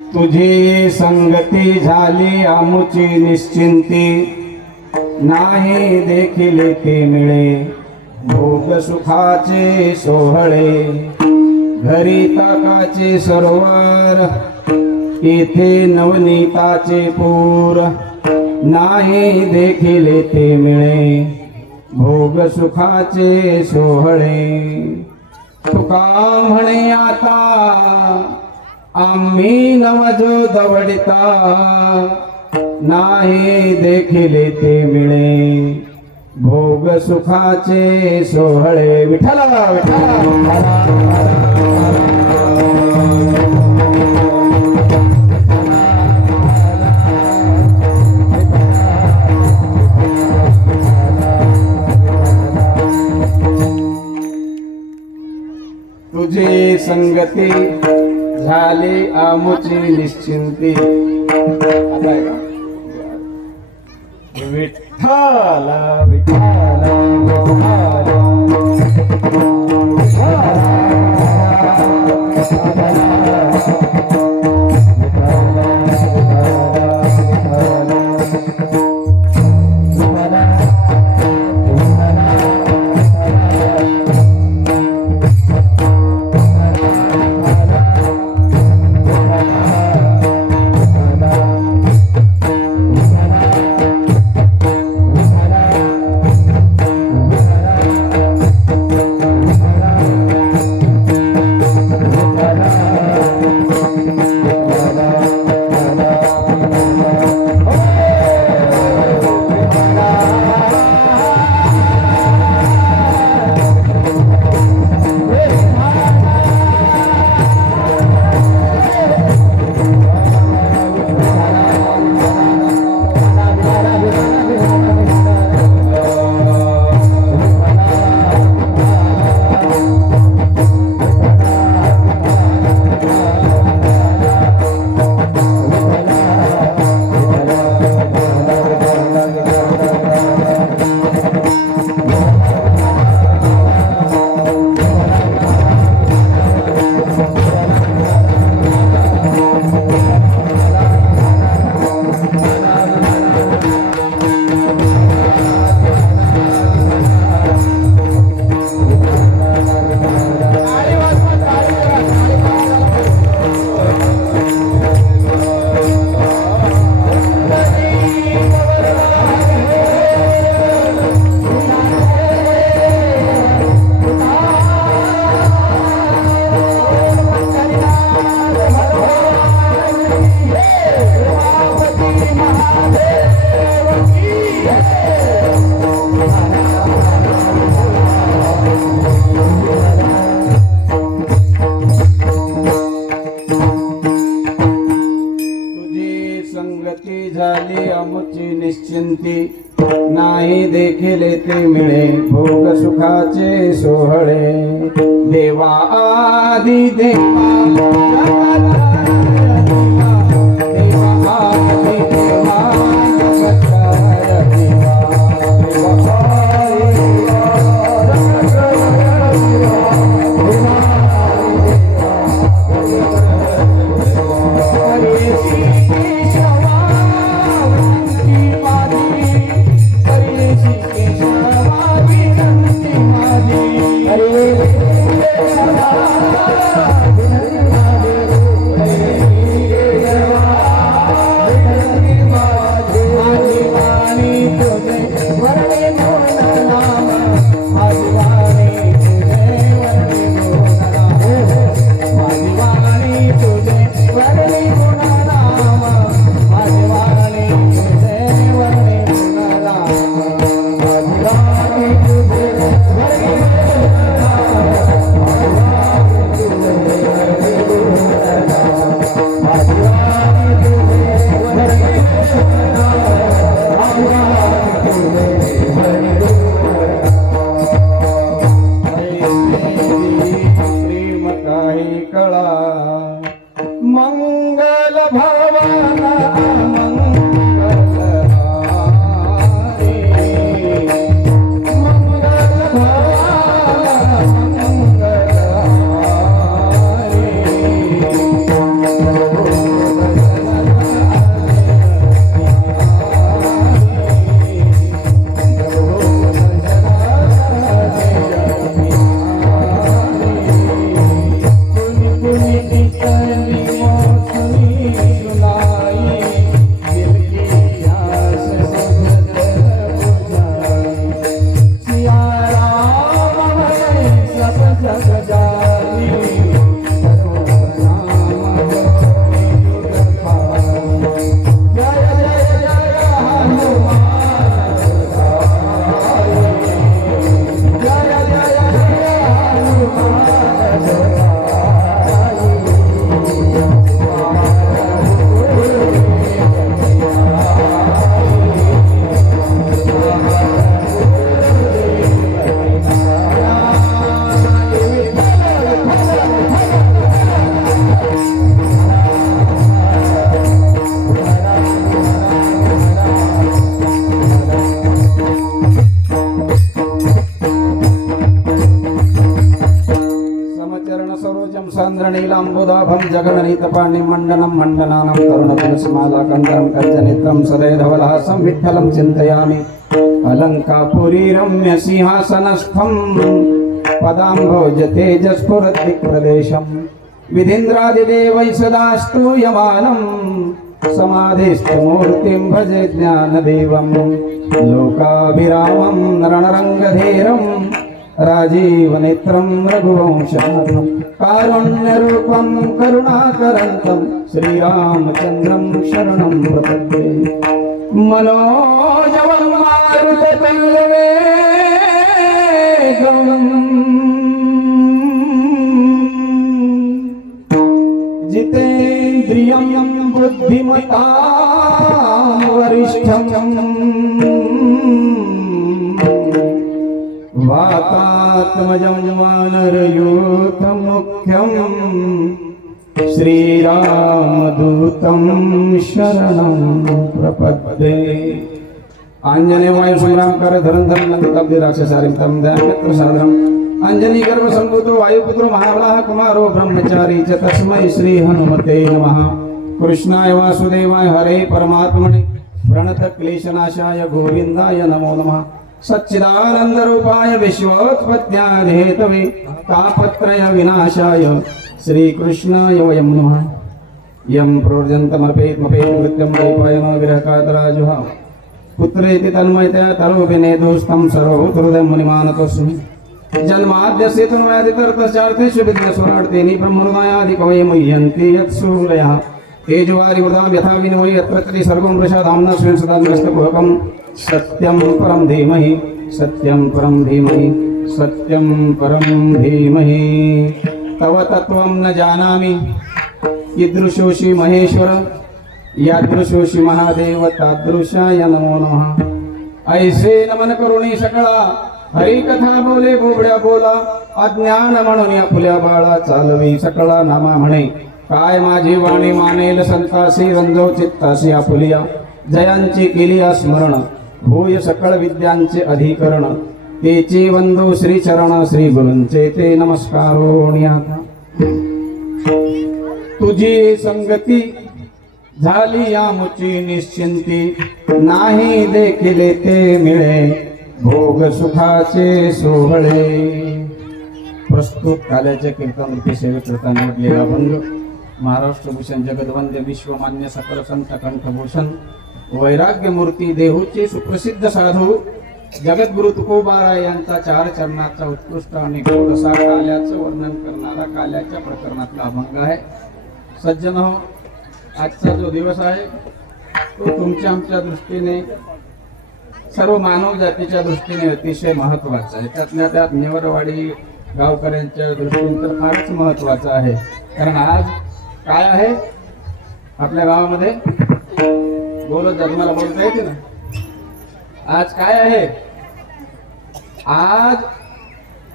तुझी संगती झाली आमुची निश्चिंती, नाही देखील ते मिळे भोग सुखाचे सोहळे। घरी ताकाचे सरोवर, येथे नवनीताचे पूर, नाही देखील ते मिळे भोग सुखाचे सोहळे। तुका म्हणे आता आम्ही नवजो दवडिता, नाही देखील ते मिळे भोग सुखाचे सोहळे। विठ्ठला विठ्ठला तुझी संगती झाली आमुची निश्चिंती। आता आहे का? विठ्ठला विठ्ठला झाली आमुची निश्चिंती, नाही देखील ते मिळे भोग सुखाचे सोहळे। देवा आदि देवा पद्मनाभं जगन्नीतपाणि मण्डनं मण्डनानं करुणतुलसीमालाकण्ठं कञ्चनेत्रं सदैधवलहासं विठ्ठलं चिन्तयामि अलङ्कापुरी रम्य सिंहासनस्थं पदाम्भोजतेजस्फुरद्दिक्प्रदेशं विधीन्द्रादिदेवैः सदा स्तूयमानं समाधिस्थं मूर्तिं भजे ज्ञानदेवं लोकाभिरामं रणरङ्गधीरं राजीवनेत्रं रघुवंशनाथं कारुण्यरूपं करुणाकरन्तं श्रीरामचन्द्रं शरणं प्रपद्ये मनोजवं मारुततुल्यवेगं जितेन्द्रियं बुद्धिमतां वरिष्ठं वातात्मजं वानरयूथमुख्यं श्रीरामदूतं शरणं प्रपद्ये आञ्जनेयवायु संग्रामकार धरंधर नंदिताब्दि राक्षसारिं तं दयामित्र सादरम् अंजनी गर्भ संभूतो वायुपुत्रो महाबलः कुमारो ब्रह्मचारी च तस्मै श्री हनुमते नमः कृष्णाय वासुदेवाय हरे परमात्मने प्रणत क्लेशनाशाय गोविंदाय नमो नमः सच्चिदानंद रूपाय विश्वोत्पत्त्यादिहेतवे तापत्रय विनाशाय श्री कृष्णाय वयं नमः यं प्रोर्जन्तमर्पेतमपेत मृत्यं वैपायनो विरहकातराजुहा पुत्रेति तन्मयतया तरोभिनेदोस्तं सर्वभूतहृदयं मुनिमानतोऽस्मि जन्माद्यस्य तन्मयादितरतश्चार्थेषु विघ्नस्वरार्थिनि ब्रह्महृदयादिकवये मुह्यन्ति यत्सूरयः तेजोवारिवृतां यथा विनिमयो यत्र तत्र सर्वं प्रसादाम्ना स्वयं सदा निरस्तकुहकं सत्यं परं धीमहि सत्यं परं धीमहि सत्यं परं धीमहि तव तत्त्वं न जानामि कीदृशोऽसि महेश्वर यादृशोऽसि महादेव तादृशाय नमो नमः ऐसे नमन करुणी सकळा हरी कथा बोले बोबड्या बोला अज्ञान म्हणून या फुल्या बाळा चालवी सकळा नामा म्हणे काय माझी वाणी मानेल संतासी रंजव चित्तासी आपुलिया जयांची केली स्मरण भूय सकळ विद्यांचे अधिकरण तेची वंदो श्री चरण श्री गुरूंचे ते नमस्कारो आता तुझी संगती झाली यामुची निश्चिंती नाही देखील ते मिळे भोग सुखाचे सोहळे प्रस्तुत काल्याचे कीर्तनरूपी सेवे करताना निवडलेला भंग महाराष्ट्र भूषण जगदवंद्य विश्वमान्य सकल संत कंठभूषण वैराग्य मूर्ती देहूचे सुप्रसिद्ध साधू जगद्गुरु तुकोबाराय यांचा चार चरणाचा उत्कृष्ट आणि गोड असा काल्याचं वर्णन करणारा काल्याच्या प्रकरणातला अभंग आहे सज्जन हो आजचा जो दिवस आहे तो तुमच्या आमच्या दृष्टीने सर्व मानव जातीच्या दृष्टीने अतिशय महत्त्वाचा आहे त्यातल्या त्यात नेवरवाडी गावकऱ्यांच्या दृष्टीने तर फारच महत्त्वाचा आहे कारण आज काय आहे आपल्या गावामध्ये बोलत जन्माला बोलता येते ना आज काय आहे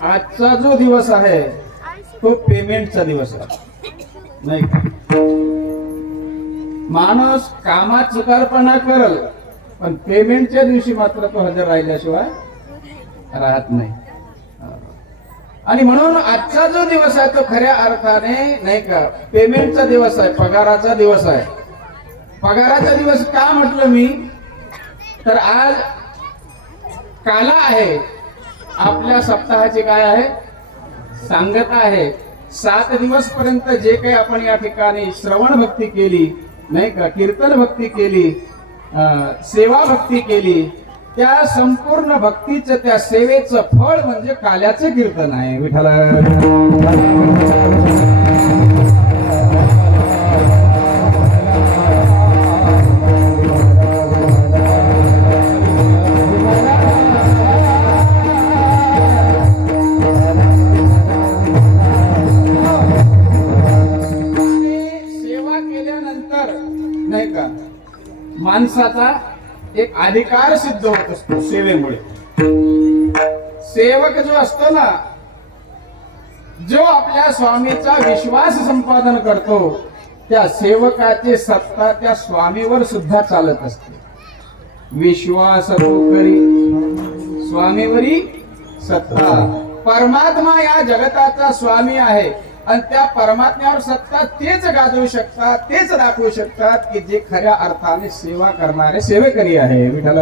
आजचा जो दिवस आहे तो पेमेंटचा दिवस आहे नाही का माणूस कामात चुकारपणा करल पण पेमेंटच्या दिवशी मात्र तो हजर राहिल्याशिवाय राहत नाही आणि म्हणून आजचा जो दिवस आहे तो खऱ्या अर्थाने नाही का पेमेंटचा दिवस आहे पगाराचा दिवस आहे पगाराचा दिवस का म्हटलं मी तर आज काला आहे आपल्या सप्ताहाची काय आहे सांगता आहे 7 दिवस पर्यंत जे काही आपण या ठिकाणी श्रवण भक्ती केली नाही का कीर्तन भक्ती केली सेवा भक्ती केली त्या संपूर्ण भक्तीचं त्या सेवेचं फळ म्हणजे काल्याचे कीर्तन आहे विठ्ठला सेवा केल्यानंतर नाही का माणसाचा एक अधिकार सिद्ध होत असतो सेवेमुळे सेवक जो असतो ना जो आपल्या स्वामीचा विश्वास संपादन करतो त्या सेवकाची सत्ता त्या स्वामीवर सुद्धा चालत असते विश्वास तो करी स्वामीवरी सत्ता परमात्मा या जगताचा स्वामी आहे आणि त्या परमात्म्यावर सत्ता तेच गाजवू शकतात, तेच दाखवू शकतात की जे खऱ्या अर्थाने सेवा करणारे सेवेकरी आहे. विठ्ठल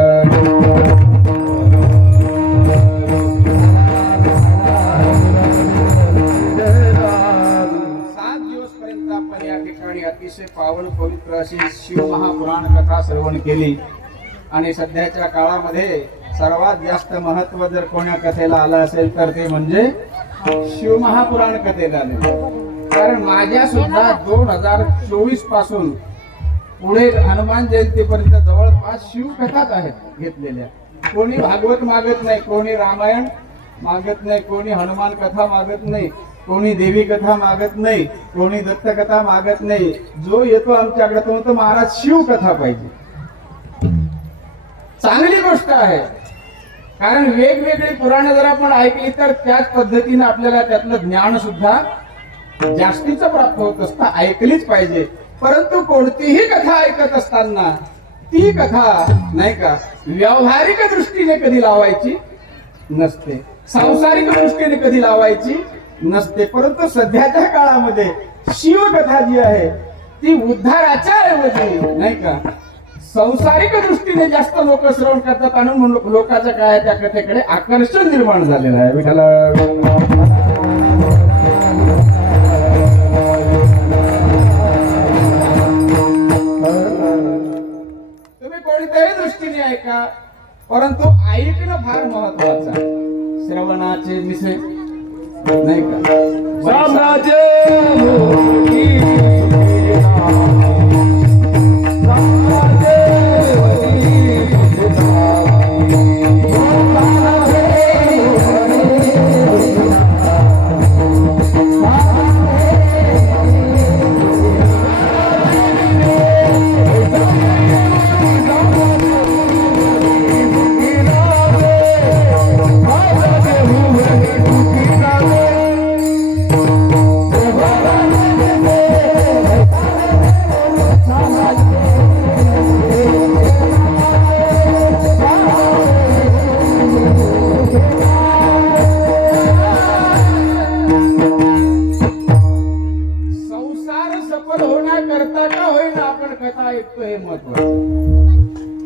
आपण या ठिकाणी अतिशय पावन पवित्र अशी शिव महापुराण कथा श्रवण केली. आणि सध्याच्या काळामध्ये सर्वात जास्त महत्व जर कोण्या कथेला आलं असेल तर ते म्हणजे शिव महापुराण कथेला आले. कारण माझ्या सुद्धा 2024 पासून पुढे हनुमान जयंतीपर्यंत जवळपास शिवकथाच आहेत घेतलेल्या. कोणी भागवत मागत नाही, कोणी रामायण मागत नाही, कोणी हनुमान कथा मागत नाही, कोणी देवी कथा मागत नाही, कोणी दत्त कथा मागत नाही. जो येतो आमच्याकडे तो म्हणतो महाराज शिव कथा पाहिजे. चांगली गोष्ट आहे, कारण वेगवेगळी पुराणे जर आपण ऐकली तर त्याच पद्धतीने आपल्याला त्यातलं ज्ञान सुद्धा जास्तीचं प्राप्त होत असतं. ऐकलीच पाहिजे. परंतु कोणतीही कथा ऐकत असताना ती कथा नाही का व्यावहारिक दृष्टीने कधी लावायची नसते, सांसारिक दृष्टीने कधी लावायची नसते. परंतु सध्याच्या काळामध्ये शिवकथा जी आहे ती उद्धाराच्या ऐवजी नाही का संसारिक दृष्टीने जास्त लोक श्रवण करतात आणि लोकांचं काय त्या कथेकडे आकर्षण निर्माण झालेलं आहे. विठाला तुम्ही कोणत्याही दृष्टीने ऐका, परंतु ऐकणं फार महत्वाचं आहे. श्रवणाचे विषय नाही का साम्राज्य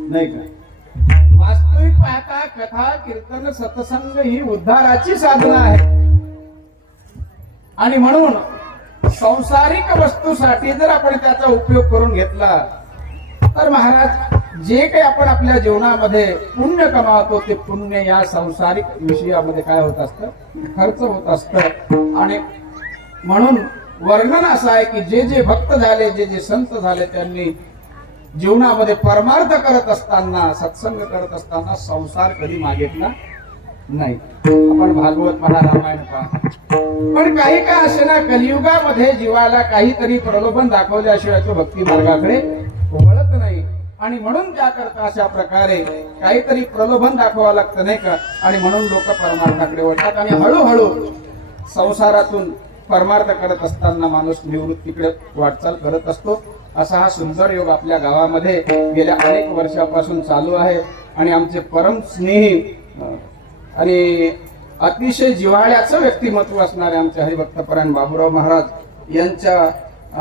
नाही का. वास्तविक पाहता कथा कीर्तन सत्संग ही उद्धाराची साधना आहे. आणि म्हणून सांसारिक वस्तूसाठी जर आपण त्याचा उपयोग करून घेतला तर महाराज जे काही आपण आपल्या जीवनामध्ये पुण्य कमावतो ते पुण्य या सांसारिक विषयामध्ये काय होत असतं, खर्च होत असतं. आणि म्हणून वर्णन असं आहे की जे जे भक्त झाले, जे जे संत झाले, त्यांनी जीवनामध्ये परमार्थ करत असताना, सत्संग करत असताना संसार कधी मागितला नाही. आपण भागवत पहा, रामायण पहा. पण काही काय असे ना, कलियुगामध्ये जीवाला काहीतरी प्रलोभन दाखवल्याशिवाय तो भक्ती मार्गाकडे वळत नाही. आणि म्हणून त्याकरता अशा प्रकारे काहीतरी प्रलोभन दाखवावं लागतं नाही का. आणि म्हणून लोक परमार्थाकडे वळतात आणि हळूहळू संसारातून परमार्थ करत असताना माणूस निवृत्तीकडे वाटचाल करत असतो. असा हा सुंदर योग आपल्या गावामध्ये गेल्या अनेक वर्षापासून चालू आहे. आणि आमचे परम स्नेही आणि अतिशय जिव्हाळ्याचं व्यक्तिमत्व असणारे आमचे हरिभक्तपरायण बाबूराव महाराज यांच्या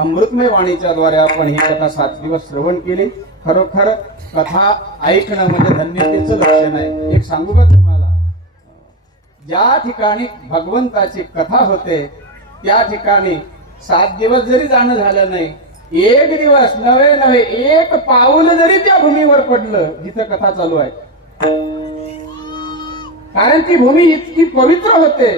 अमृतमय वाणीच्या द्वारे आपण ही कथा 7 दिवस श्रवण केली. खरोखर कथा ऐकणं म्हणजे धन्यतेचं लक्षण आहे. एक सांगू का तुम्हाला, ज्या ठिकाणी भगवंताची कथा होते त्या ठिकाणी 7 दिवस जरी जाणं झालं नाही, एक दिवस नव्हे एक पाऊल जरी त्या भूमीवर पडलं जिथं कथा चालू आहे, कारण ती भूमी इतकी पवित्र होते.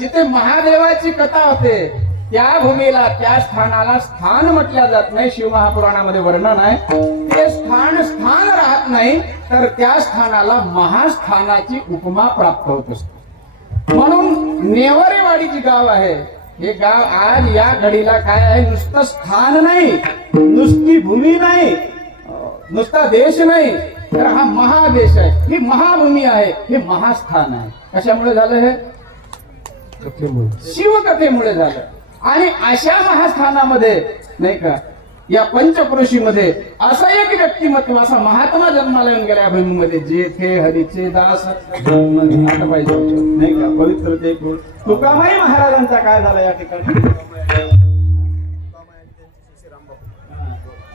जिथे महादेवाची कथा होते त्या भूमीला त्या स्थानाला स्थान म्हटल्या जात नाही. शिवमहापुराणामध्ये वर्णन आहे. ते स्थान स्थान राहत नाही तर त्या स्थानाला महास्थानाची उपमा प्राप्त होत असते. म्हणून नेवरेवाडी जी गाव आहे, हे गाव आज या घडीला काय आहे, नुसतं स्थान नाही, नुसती भूमी नाही, नुसता देश नाही, तर हा महादेश आहे, ही महाभूमी आहे, हे महास्थान आहे. कशामुळे झालं? हे शिवकथेमुळे झालं. आणि अशा महास्थानामध्ये नाही का, या पंचक्रोशीमध्ये असं एक व्यक्तिमत्व, असा महात्मा जन्माला येऊन गेला या भूमीमध्ये, जेथे हरीचे दास आता पाहिजे नाही का, पवित्र ते तुकामाई महाराजांचा काय झाला या ठिकाणी,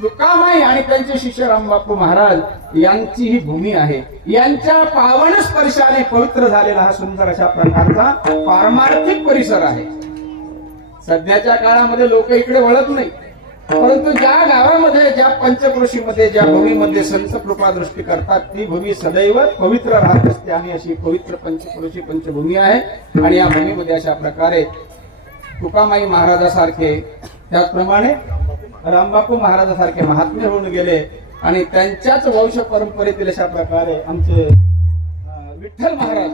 तुकामाई आणि त्यांचे शिष्य रामबापू महाराज यांची ही भूमी आहे. यांच्या पावन स्पर्शाने पवित्र झालेला हा सुंदर अशा प्रकारचा पारमार्थिक परिसर आहे. सध्याच्या काळामध्ये लोक इकडे वळत नाही, परंतु ज्या गावामध्ये, ज्या पंचक्रोशीमध्ये, ज्या भूमीमध्ये संत कृपा दृष्टी करतात ती भूमी सदैव पवित्र राहत असते. आणि अशी पवित्र पंचक्रोशी पंचभूमी आहे. आणि या भूमीमध्ये अशा प्रकारे तुकामाई महाराजासारखे, त्याचप्रमाणे रामबापू महाराजासारखे महात्मे होऊन गेले. आणि त्यांच्याच वंश परंपरेतील अशा प्रकारे आमचे विठ्ठल महाराज,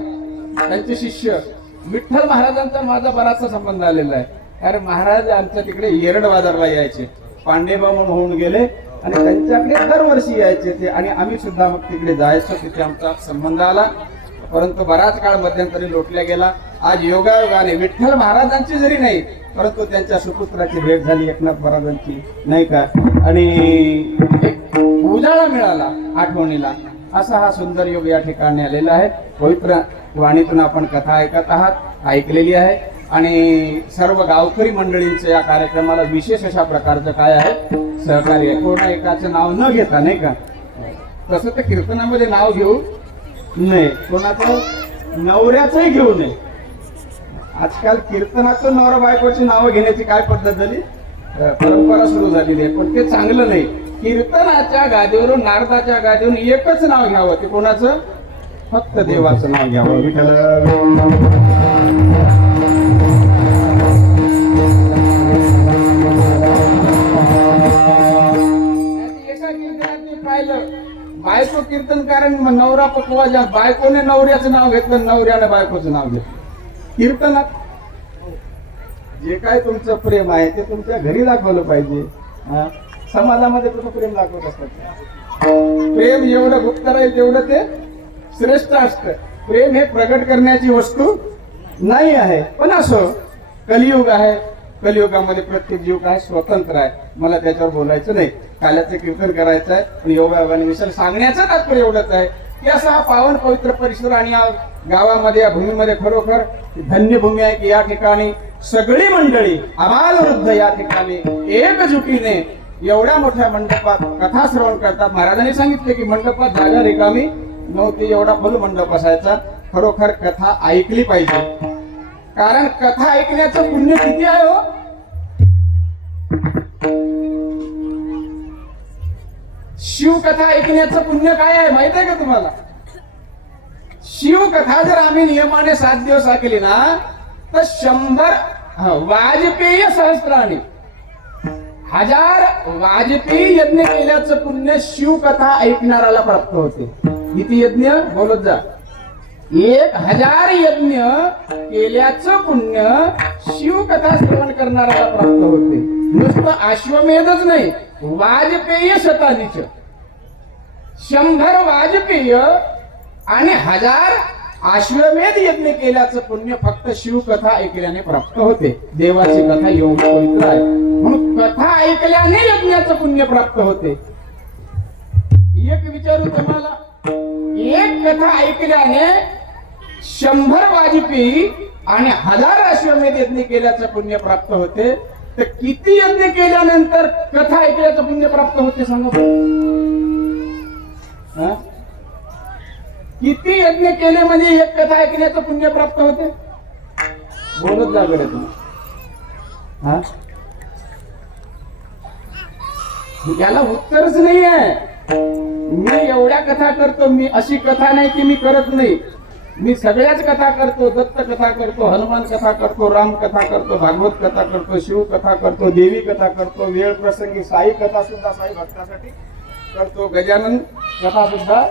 त्यांचे शिष्य विठ्ठल महाराजांचा माझा बराचसा संबंध आलेला आहे. कारण महाराज आमच्या तिकडे येरड बाजारला यायचे, पांडेबा म्हणून होऊन गेले आणि त्यांच्याकडे दरवर्षी यायचे ते. आणि आम्ही सुद्धा मग तिकडे जायचो, तिथे आमचा संबंध आला. परंतु बराच काळ मध्यंतरी लोटल्या गेला. आज योगायोगाने विठ्ठल महाराजांची जरी नाही, परंतु त्यांच्या सुपुत्राची भेट झाली, एकनाथ महाराजांची नाही का, आणि एक उजाळा मिळाला आठवणीला. असा हा सुंदर योग या ठिकाणी आलेला आहे. पवित्र वाणीतून आपण कथा ऐकत आहात, ऐकलेली आहे. आणि सर्व गावकरी मंडळींचं या कार्यक्रमाला विशेष अशा प्रकारचं काय आहे, सहकार्य. कोणा एकाचं नाव न घेता नाही का, तसं तर कीर्तनामध्ये नाव घेऊ नये, कोणाचं नवऱ्याचंही घेऊ नये. आजकाल कीर्तनाचं नवरा बायकोची नावं घेण्याची काय पद्धत झाली, परंपरा सुरू झालेली आहे. पण ते चांगलं नाही. कीर्तनाच्या गादीवरून, नारदाच्या गादीवरून एकच नाव घ्यावं, ते कोणाचं, फक्त देवाचं नाव घ्यावं. विठ्ठल बायको कीर्तन कारण नवरा पकवा, ज्या बायकोने नवऱ्याचं नाव घेतलं, नवऱ्याने बायकोचं नाव घेतलं. कीर्तनात जे काय तुमचं प्रेम आहे ते तुमच्या घरी दाखवलं पाहिजे. समाजामध्ये तुम्ही प्रेम दाखवत असतात. प्रेम एवढं गुप्त राहील तेवढं ते श्रेष्ठ असतं. प्रेम हे प्रगट करण्याची वस्तू नाही आहे. पण असं कलियुग आहे, कलियुगामध्ये प्रत्येक जीव काय स्वतंत्र आहे. मला त्याच्यावर बोलायचं नाही, काल्याचं कीर्तन करायचं आहे. पण योगायोगाने विषय सांगण्याचं तात्पर्य एवढंच आहे की असा हा पावन पवित्र परिसर आणि या गावामध्ये, या भूमीमध्ये खरोखर धन्य भूमी आहे की या ठिकाणी सगळी मंडळी आबाल वृद्ध या ठिकाणी एकजुटीने एवढ्या मोठ्या मंडपात कथा श्रवण करतात. महाराजांनी सांगितले की मंडपात जागा रिकामी नव्हती, एवढा फुल मंडप असायचा. खरोखर कथा ऐकली पाहिजे, कारण कथा ऐकण्याचं पुण्य किती आहे हो. शिवकथा ऐकण्याचं पुण्य काय आहे माहित आहे का तुम्हाला? शिवकथा जर आम्ही नियमाने 7 दिवस ऐकली ना तर 100 वाजपेयी सहस्त्राणी 1000 वाजपेयी यज्ञ केल्याचं पुण्य शिवकथा ऐकणाऱ्याला प्राप्त होते. किती यज्ञ बोलत जा? 1000 यज्ञ केल्याचं पुण्य शिवकथा श्रवण करणाऱ्याला प्राप्त होते. नुसतं अश्वमेधच नाही, वाजपेय शतानीच 100 वाजपेय आणि 1000 अश्वमेध यज्ञ केल्याचं पुण्य फक्त शिवकथा ऐकल्याने प्राप्त होते. देवाची कथा एवढी पवित्र आहे म्हणून कथा ऐकल्याने यज्ञाचं पुण्य प्राप्त होते. एक विचारू तुम्हाला, एक कथा ऐकल्याने 100 वाजपेयी आणि 1000 अश्वमेध यज्ञ केल्याचं पुण्य प्राप्त होते. तर किती यज्ञ केल्यानंतर कथा ऐकल्याचं पुण्य प्राप्त होते सांगा? किती यज्ञ केले म्हणजे एक कथा ऐकण्याचं पुण्य प्राप्त होते? बोलत जा गड्या तुम्ही. याला उत्तरच नाही आहे. मी एवढ्या कथा करतो, मी अशी कथा नाही की मी करत नाही. मी सगळ्याच कथा करतो, दत्त कथा करतो, हनुमान कथा करतो, राम कथा करतो, भागवत कथा करतो, शिव कथा करतो, देवी कथा करतो, वेळ प्रसंगी साई कथा सुद्धा साई भक्तासाठी करतो, गजानन कथा सुद्धा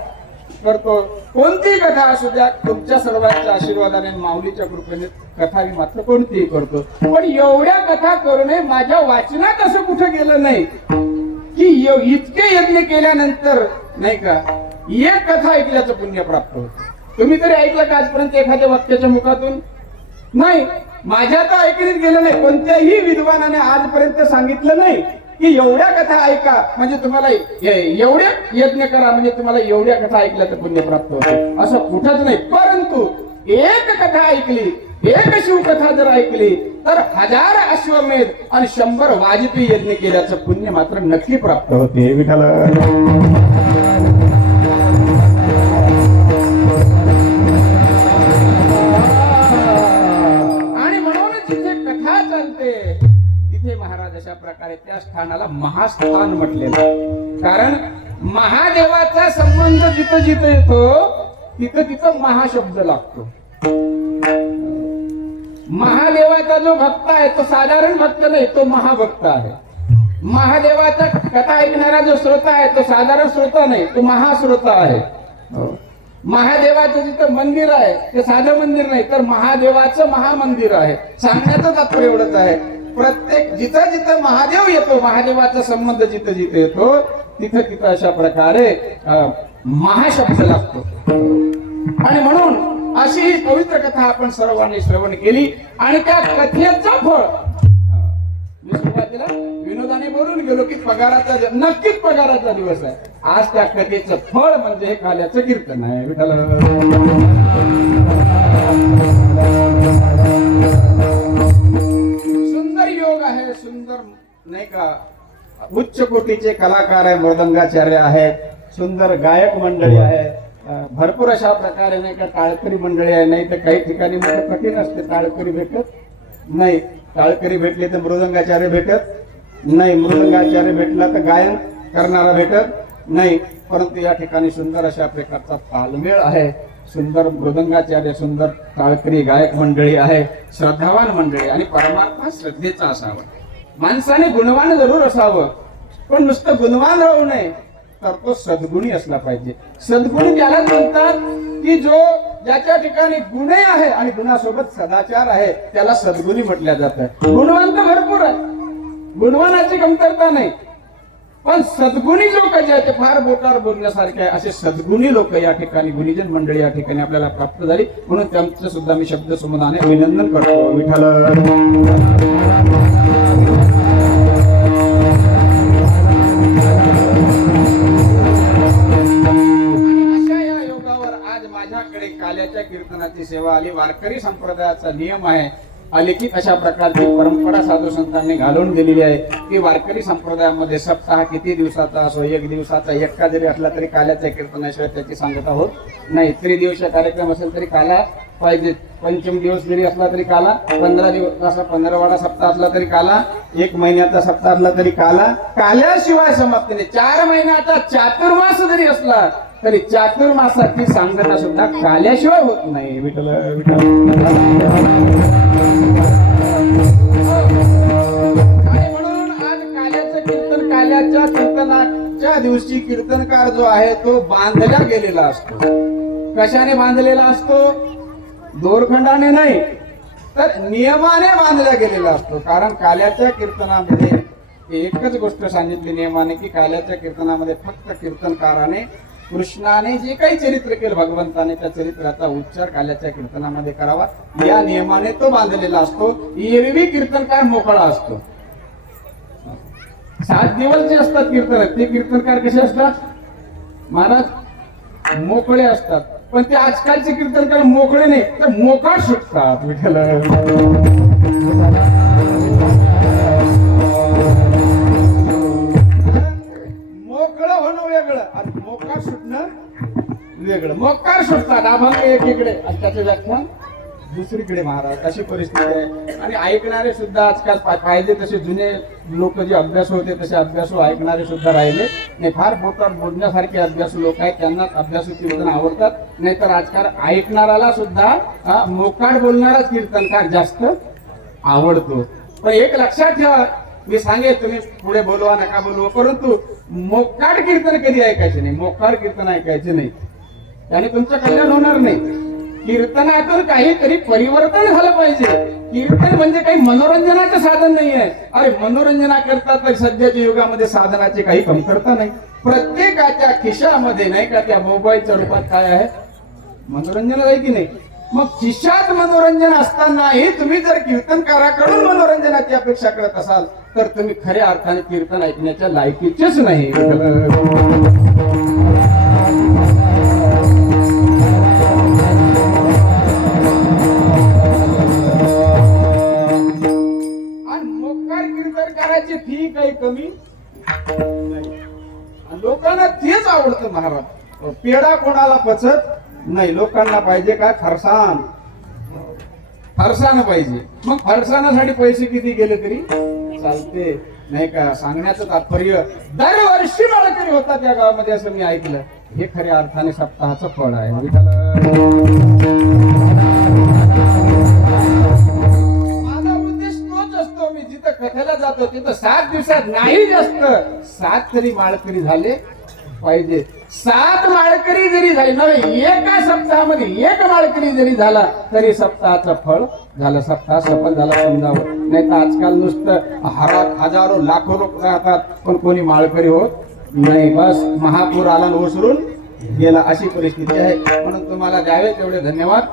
करतो. कोणतीही कथा असू द्या, तुमच्या सर्वांच्या आशीर्वादाने माऊलीच्या कृपेने कथा मी मात्र कोणतीही करतो. पण एवढ्या कथा करूनही माझ्या वाचनात असं कुठं गेलं नाही की इतके यज्ञ केल्यानंतर नाही का एक कथा ऐकल्याचं पुण्य प्राप्त होतं. तुम्ही तरी ऐकलं का आजपर्यंत एखाद्या वाक्याच्या मुखातून? नाही. माझ्या तर ऐकण्यात गेलं नाही. कोणत्याही विद्वानाने आजपर्यंत सांगितलं नाही की एवढ्या कथा ऐका म्हणजे तुम्हाला एवढ्या यज्ञ करा म्हणजे तुम्हाला एवढ्या कथा ऐकल्याचं पुण्य प्राप्त होतं, असं कुठंच नाही. परंतु एक कथा ऐकली, एक शिवकथा जर ऐकली तर 1000 अश्वमेध आणि 100 वाजपेयी यज्ञ केल्याचं पुण्य मात्र नक्की प्राप्त होते. विठ्ठल महाराज अशा प्रकारे त्या स्थानाला महास्थान म्हटलेलं. कारण महादेवाचा संबंध जिथं जिथं येतो तिथं तिथं महाशब्द लागतो. महादेवाचा जो भक्त आहे तो साधारण भक्त नाही, तो महाभक्त आहे. महादेवाचा कथा ऐकणारा जो श्रोता आहे तो साधारण श्रोता नाही, तो महाश्रोता आहे. महादेवाचं जिथं मंदिर आहे ते साधं मंदिर नाही, तर महादेवाचं महामंदिर आहे. सांगण्याचं तात्पर्य एवढंच आहे, प्रत्येक जिथं जिथं महादेव येतो, महादेवाचा संबंध जिथं जिथं येतो तिथं तिथं अशा प्रकारे महाशब्द लागतो. आणि म्हणून अशी ही पवित्र कथा आपण सर्वांनी श्रवण केली. आणि त्या कथेचं फळ मी सुरुवातीला विनोदाने बोलून गेलो की पगाराचा नक्कीच पगाराचा दिवस आहे. आज त्या कथेचं फळ म्हणजे हे काल्याचं कीर्तन आहे. विठ्ठल योग आहे, सुंदर नाही का उच्च कोटीचे कलाकार आहे, मृदंगाचार्य आहेत, सुंदर गायक मंडळी आहे, भरपूर अशा प्रकारे नाही का टाळकरी मंडळी आहे. नाही तर काही ठिकाणी मोठं कठीण असते, टाळकरी भेटत नाही. टाळकरी भेटले तर मृदंगाचार्य भेटत नाही, मृदंगाचार्य भेटला तर गायन करणारा भेटत नाही. परंतु या ठिकाणी सुंदर अशा प्रकारचा तालमेळ आहे. सुंदर मृदंगाचार्य, सुंदर टाळकरी गायक मंडळी आहे, श्रद्धावान मंडळी. आणि परमात्मा श्रद्धेचा असावा. माणसाने गुणवान जरूर असावं, पण नुसतं गुणवान राहू नये, तर तो सद्गुणी असला पाहिजे. सद्गुणी त्यालाच म्हणतात की जो ज्याच्या ठिकाणी गुणही आहे आणि गुणासोबत सदाचार आहे त्याला सद्गुणी म्हटल्या जातं. गुणवान तर भरपूर आहे, गुणवानाची कमतरता नाही, पण सद्गुणी लोक जे आहेत ते फार बोटावर बोलण्यासारखे आहे. असे सद्गुणी लोक या ठिकाणी, गुणीजन मंडळी या ठिकाणी आपल्याला प्राप्त झाली. म्हणून त्यांचं सुद्धा मी शब्द समुदायाने अभिनंदन करतो. विठ्ठल अशा या योगावर आज माझ्याकडे काल्याच्या कीर्तनाची सेवा आली. वारकरी संप्रदायाचा नियम आहे, अलिखित अशा प्रकारची परंपरा साधू संतांनी घालून दिलेली आहे की वारकरी संप्रदायामध्ये सप्ताह किती दिवसाचा असो, 1 दिवसाचा एकटा जरी असला तरी काल्याच्या कीर्तनाशिवाय त्याची सांगता होत नाही. त्रिदिवसीय कार्यक्रम असेल तरी काला पाहिजे. पंचम दिवस जरी असला तरी काला, 15 दिवसाचा 15वाडा सप्ताह असला तरी काला, 1 महिन्याचा सप्ताह असला तरी काला. काल्याशिवाय समाप्ती नाही. 4 महिन्याचा चातुर्मास जरी असला तरी चातुर्मासाची सांगता सुद्धा काल्याशिवाय होत नाही. विठ्ठल आणि म्हणून आज काल्याचं कीर्तन, काल्याच्या कीर्तनाच्या दिवशी कीर्तनकार जो आहे तो बांधला गेलेला असतो. कशाने बांधलेला असतो? दोरखंडाने नाही, तर नियमाने बांधला गेलेला असतो. कारण काल्याच्या कीर्तनामध्ये एकच गोष्ट सांगितली नियमाने की काल्याच्या कीर्तनामध्ये फक्त कीर्तनकाराने कृष्णाने जे काही चरित्र केलं भगवंताने त्या चरित्राचा उच्चार काल्याच्या कीर्तनामध्ये करावा, या नियमाने तो बांधलेला असतो. एरवी कीर्तनकार मोकळा असतो. 7 दिवस जे असतात कीर्तन, ते कीर्तनकार कसे असतात महाराज? मोकळे असतात. पण ते आजकालचे कीर्तनकार मोकळे नाही, तर मोकाट सुटतात. विठ्ठल मोकळं होणं वेगळं आणि मोकाट सुटणं वेगळं. मोकार सुटतात अभंग एकीकडे आणि त्याचं व्याख्यान दुसरीकडे महाराज अशी परिस्थिती आहे. आणि ऐकणारे सुद्धा आजकाल पाहिजे तसे जुने लोक जे अभ्यास होते तसे अभ्यासू ऐकणारे सुद्धा राहिले नाही. फार बोलण्यासारखे अभ्यासू लोक आहेत, त्यांनाच अभ्यासू कीर्तन आवडतात. नाहीतर आजकाल ऐकणाराला सुद्धा मोकाट बोलणारा कीर्तनकार जास्त आवडतो. पण एक लक्षात ठेवा, मी सांगेल तुम्ही पुढे बोलवा नका बोलवा, परंतु मोकाट कीर्तन कधी ऐकायचे नाही, मोकाट कीर्तन ऐकायचे नाही, त्याने तुमचं कल्याण होणार नाही. कीर्तनातून काहीतरी परिवर्तन झालं पाहिजे. कीर्तन म्हणजे काही मनोरंजनाचं साधन नाही आहे. अरे मनोरंजना करता तर सध्याच्या युगामध्ये साधनाची काही कमतरता नाही. प्रत्येकाच्या खिशामध्ये नाही का त्या मोबाईलच्या रूपात काय आहे, मनोरंजन आहे की नाही. मग खिशात मनोरंजन असतानाही तुम्ही जर कीर्तनकाराकडून मनोरंजनाची अपेक्षा करत असाल तर तुम्ही खऱ्या अर्थाने कीर्तन ऐकण्याच्या लायकीचेच नाही. कीर्तनकाराची फी काही कमी नाही. लोकांना तेच आवडतं महाराज. पेढा कोणाला पचत नाही, लोकांना पाहिजे काय, फरसाण. फरसाण पाहिजे. मग फरसाणासाठी पैसे किती गेले तरी चालते नाही का. सांगण्याचं तात्पर्य दरवर्षी माळकरी होता त्या गावामध्ये असं मी ऐकलं. हे खऱ्या अर्थाने सप्ताहाचं फळ आहे. मी जिथं कथेला जातो तिथं 7 दिवसात नाही जास्त 7 तरी माळकरी झाले पाहिजे. 7 माळकरी जरी झाले नव्हे, एका सप्ताहामध्ये 1 माळकरी जरी झाला तरी सप्ताहाचं फळ झालं, सप्ताह सफल झाला समजावं. नाही तर आजकाल नुसतं हजारो लाखो लोक राहतात पण कोणी माळकरी होत नाही. बस महापूर आला ओसरून गेला अशी परिस्थिती आहे. म्हणून तुम्हाला द्यावे तेवढे धन्यवाद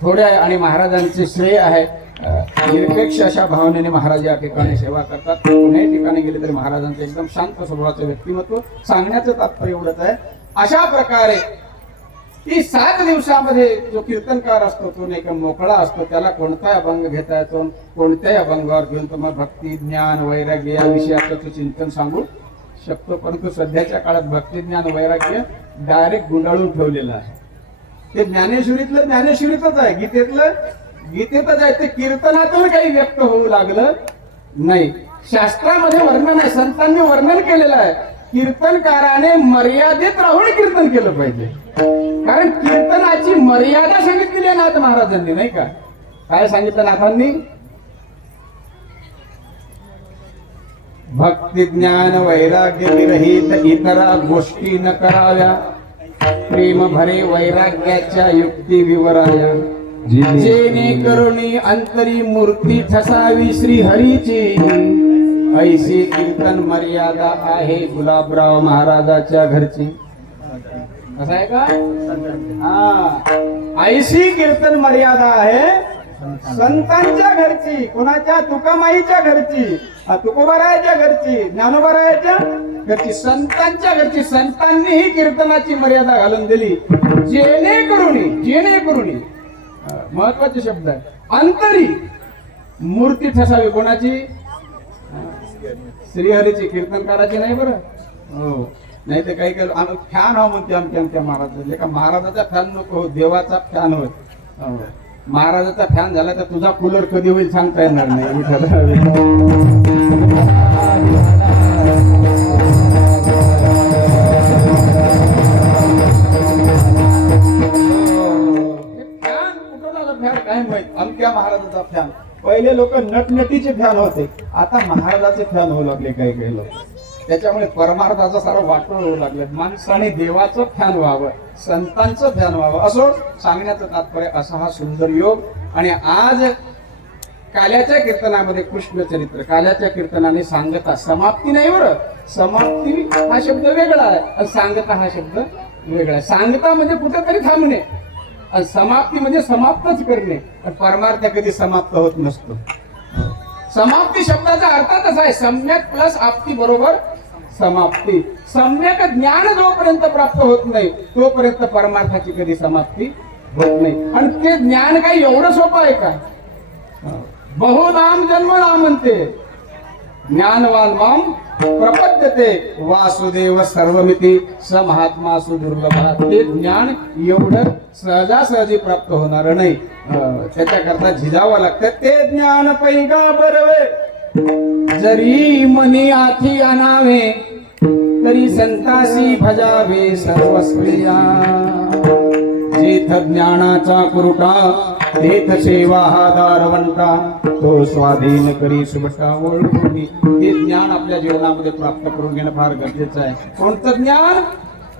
थोडे आहे. आणि महाराजांचे श्रेय आहे. निरपेक्ष अशा भावनेने महाराज या ठिकाणी सेवा करतात. कुठल्याही ठिकाणी गेले तरी महाराजांचं एकदम शांत स्वभावाचं व्यक्तिमत्व. सांगण्याचं तात्पर्य एवढंच आहे, अशा प्रकारे की 7 दिवसामध्ये जो कीर्तनकार असतो तो नाही का मोकळा असतो. त्याला कोणताही अभंग घेता येतो, कोणत्याही अभंगावर घेऊन तुम्हाला भक्ती ज्ञान वैराग्य या विषयाचं चिंतन सांगू शकतो. परंतु सध्याच्या काळात भक्ती ज्ञान वैराग्य डायरेक्ट गुंडाळून ठेवलेलं आहे. ते ज्ञानेश्वरीतलं ज्ञानेश्वरीतच आहे, गीतेतच आहे. ते कीर्तनातून काही व्यक्त होऊ लागलं नाही. शास्त्रामध्ये वर्णन आहे, संतांनी वर्णन केलेलं आहे. कीर्तनकाराने मर्यादेत राहून कीर्तन केलं पाहिजे. कारण कीर्तनाची मर्यादा सांगितलेली आहे नाथ महाराजांनी, नाही का. काय सांगितलं नाथांनी, भक्ती ज्ञान वैराग्य विरहित इतरा गोष्टी न कराव्या, प्रेम भरे वैराग्याच्या युक्ती विवराया, जेणे करुणी अंतरी मूर्ती ठसावी श्री हरीची, ऐशी कीर्तन मर्यादा आहे गुलाबराव महाराजाच्या घरची. कसं आहे का, ऐशी कीर्तन मर्यादा आहे संतांच्या घरची. कोणाच्या, तुकामाईच्या घरची, तुकोबारायाच्या घरची, ज्ञानोबारायाच्या घरची, संतांच्या घरची. संतांनी ही कीर्तनाची मर्यादा घालून दिली. जेणेकरुणी महत्वाचे शब्द आहे. अंतरी मूर्ती ठसावी. कोणाची, श्रीहरीची, कीर्तनकाराची नाही बरं. हो, नाही तर काही काही फॅन हो म्हणते आमच्या महाराजाचा. का महाराजाचा फॅन नको हो, देवाचा फॅन होत. महाराजाचा फॅन झाला तर तुझा कूलर कधी होईल सांगता येणार नाही. काय माहित, अमक्या महाराजाचा फॅन. पहिले लोक नटनटीचे फॅन होते, आता महाराजाचे फॅन होऊ लागले काही लोक. त्याच्यामुळे परमार्थाचा सारा वाटोळ होऊ लागलं. माणसाने देवाचं फॅन व्हावं, संतांचं फॅन व्हावं, असं सांगण्याचं तात्पर्य असा हा सुंदर योग. आणि आज काल्याच्या कीर्तनामध्ये कृष्ण चरित्र, काल्याच्या कीर्तनाने सांगता समाप्ती नाही बरं. समाप्ती हा शब्द वेगळा आहे आणि सांगता हा शब्द वेगळा आहे. सांगता म्हणजे कुठेतरी थांबणे आणि समाप्ती म्हणजे समाप्तच करणे. परमार्थ कधी समाप्त होत नसतो. समाप्ती शब्दाचा अर्थ असा आहे, सम्यक प्लस आपती बरोबर समाप्ती. सम्यक ज्ञान जोपर्यंत प्राप्त होत नाही तोपर्यंत परमार्थाची कधी समाप्ती होत नाही. आणि ते ज्ञान काही एवढं सोपं आहे का, बहुनाम जन्म नाम म्हणते. ज्ञानवान माम प्रपद्यते वासुदेव सर्वमिती स महात्मा सुदुर्लभ. ते ज्ञान एवढं सहजासहजी प्राप्त होणार नाही, त्याच्याकरता झिजावं लागतं. ते ज्ञान पैगा बरवे जरी मनी आठी आणावे तरी संतासी भजावे सर्वस्विया. जेथ ज्ञानाचा कुरुटा तेथ सेवा हा दारवंटा तो स्वाधीन करी सुबटा ओळखून. ते ज्ञान आपल्या जीवनामध्ये प्राप्त करून घेणं फार गरजेचं आहे. कोणतं ज्ञान?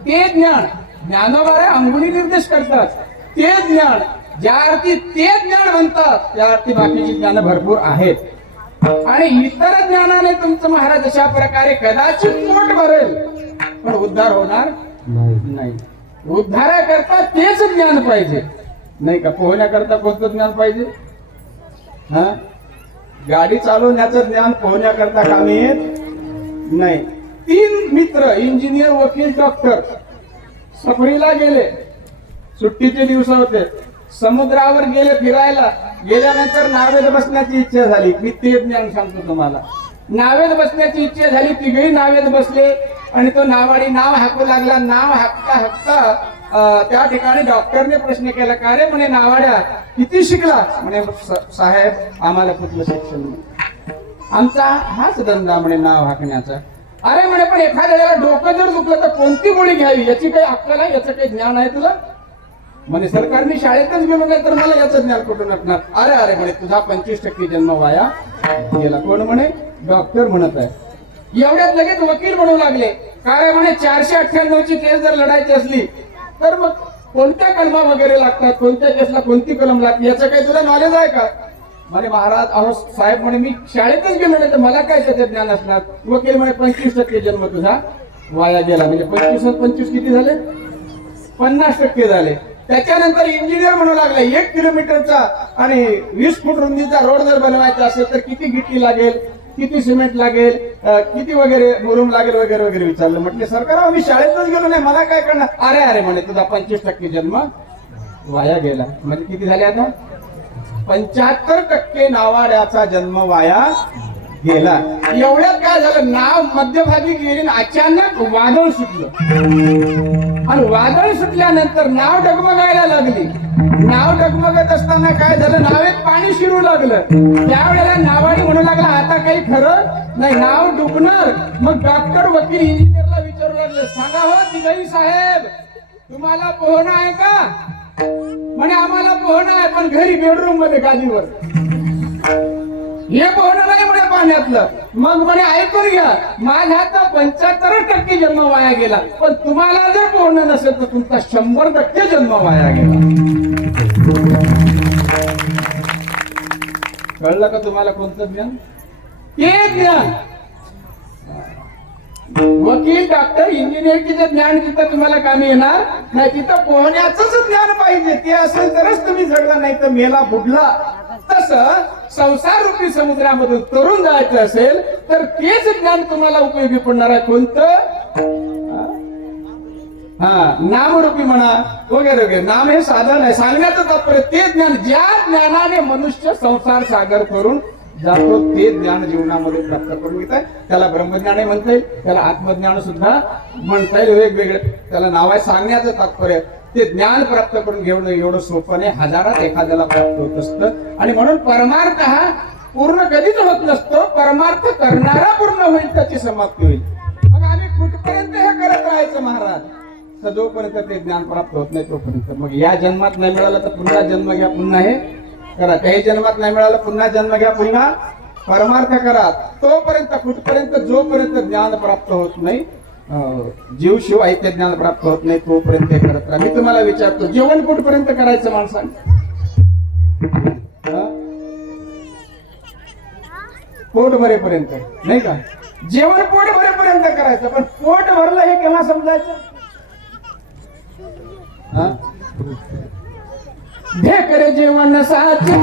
ते ज्ञान ज्ञानोबा अंगुली निर्देश करतात. ते ज्ञान ज्या अर्थी ते ज्ञान म्हणतात त्या अर्थी बाकीची ज्ञान भरपूर आहेत. आणि इतर ज्ञानाने तुमचं महाराज अशा प्रकारे कदाचित पोट भरेल पण उद्धार होणार नाही. उद्धाराकरता तेच ज्ञान पाहिजे नाही का? पोहण्याकरता कोणतं ज्ञान पाहिजे? हा, गाडी चालवण्याचं ज्ञान पोहण्याकरता कामी येत नाही. 3 मित्र इंजिनियर, वकील, डॉक्टर सफरीला गेले. सुट्टीचे दिवस होते. समुद्रावर गेले फिरायला. गेल्यानंतर नावेत बसण्याची इच्छा झाली. मी ते ज्ञान सांगतो तुम्हाला. नावेत बसण्याची इच्छा झाली. तिघही नावेत बसले आणि तो नावाडी नाव हाकू लागला. नाव हाकता हाकता त्या ठिकाणी डॉक्टरने प्रश्न केला, का रे म्हणे नावाड्या किती शिकला? म्हणे साहेब आम्हाला कुठलं शिक्षण नाही, आमचा हाच धंदा म्हणे नाव हाकण्याचा. अरे म्हणे पण एखाद्याला डोकं जर दुखलं तर कोणती गोळी घ्यावी याची काही अक्कल आहे? याचं काही ज्ञान आहे तुला? म्हणे सरकार मी शाळेतच गेलो नाही तर मला याचं ज्ञान कुठून असणार? अरे अरे म्हणे तुझा 25% जन्म वाया गेला. कोण म्हणे? डॉक्टर म्हणत आहे. एवढ्यात लगेच वकील म्हणू लागले, काय म्हणे 498 ची केस जर लढायची असली तर मग कोणत्या कलमा वगैरे लागतात, कोणत्या केसला कोणती कलम लागते याचं काही तुला नॉलेज आहे का? म्हणे महाराज अहो साहेब म्हणे मी शाळेतच गेलो नाही तर मला काय त्याचं ज्ञान असणार? वकील म्हणे 25% जन्म तुझा वाया गेला. म्हणजे 25 किती झाले? 50% झाले. त्याच्यानंतर इंजिनियर म्हणू लागला 1 किलोमीटरचा आणि 20 फूट रुंदीचा रोड जर बनवायचा असेल तर किती गिट्टी लागेल, किती सिमेंट लागेल, किती वगैरे मुरुम लागेल वगैरे वगैरे विचारलं. म्हटले सरकार मी शाळेतच गेलो नाही मला काय करणार? अरे अरे म्हणे तुझा 25% जन्म वाया गेला. म्हणजे किती झाले आता? 75% नावाड्याचा जन्म वाया गेला. एवढ्यात काय झालं? नाव मध्यभागी गेली अचानक वादळ सुटलं आणि वादळ सुटल्यानंतर नाव डगमगायला लागली. नाव डगमगत असताना काय झालं? नावेत पाणी शिरू लागलं. त्यावेळेला नावाडी म्हणू लागला आता काही खरं नाही, नाव डुबणार. मग डॉक्टर, वकील, इंजिनियरला विचारू लागले, सांगा हो तिघही साहेब तुम्हाला पोहणं आहे का? म्हणे आम्हाला पोहणं आहे पण घरी बेडरूम मध्ये गादीवर. हे पोहणं नाही म्हणे पाण्यातलं. मग म्हणे ऐकून घ्या, माझ्या आता 75% जन्म वाया गेला पण तुम्हाला जर पोहणं नसेल तर तुमचा 100% जन्म वाया गेला. कळलं का तुम्हाला कोणतं ज्ञान? ते ज्ञान वकील, डॉक्टर, इंजिनिअरचे ज्ञान तिथं तुम्हाला कामी येणार नाही. तिथं पोहण्याच ज्ञान पाहिजे. ते असेल तरच तुम्ही जगला, नाही तर मेला बुडला. तसं संसार रूपी समुद्रामधून तरुण जायचं असेल तर तेच ज्ञान तुम्हाला उपयोगी पडणार आहे. कोणतं? नामरूपी म्हणा वगैरे वगैरे. नाम हे साधन आहे. सांगण्याचं तात्पर्य ते ज्ञान ज्या ज्ञानाने मनुष्य संसार सागर करून जातो ते ज्ञान जीवनामध्ये प्राप्त करून घेत आहे. त्याला ब्रह्मज्ञान म्हणता येईल, त्याला आत्मज्ञान सुद्धा म्हणता येईल. वेगवेगळे त्याला नाव आहे. सांगण्याचं तात्पर्य ते ज्ञान प्राप्त करून घेणं एवढं सोपं नाही. हजारात एखाद्याला प्राप्त होत असतं. आणि म्हणून परमार्थ हा पूर्ण कधीच होत नसतो. परमार्थ करणारा पूर्ण होईल, त्याची समाप्ती होईल. मग आम्ही कुठपर्यंत हे करत राहायचं महाराज? तर जोपर्यंत ते ज्ञान प्राप्त होत नाही तोपर्यंत. मग या जन्मात नाही मिळालं तर पुन्हा जन्म घ्या, पुन्हा हे करा. काही जन्मात नाही मिळालं पुन्हा जन्म घ्या, पुन्हा परमार्थ करा. तोपर्यंत कुठपर्यंत जोपर्यंत ज्ञान प्राप्त होत नाही, जीव शिवाय ते ज्ञान प्राप्त होत नाही तोपर्यंत हे करत राहा. मी तुम्हाला विचारतो जेवण कुठपर्यंत करायचं माणसाने? पोट भरेपर्यंत नाही का? जेवण पोट भरेपर्यंत करायचं. पण पोट भरलं हे केव्हा समजायचं? ढेकरे जेवण साचे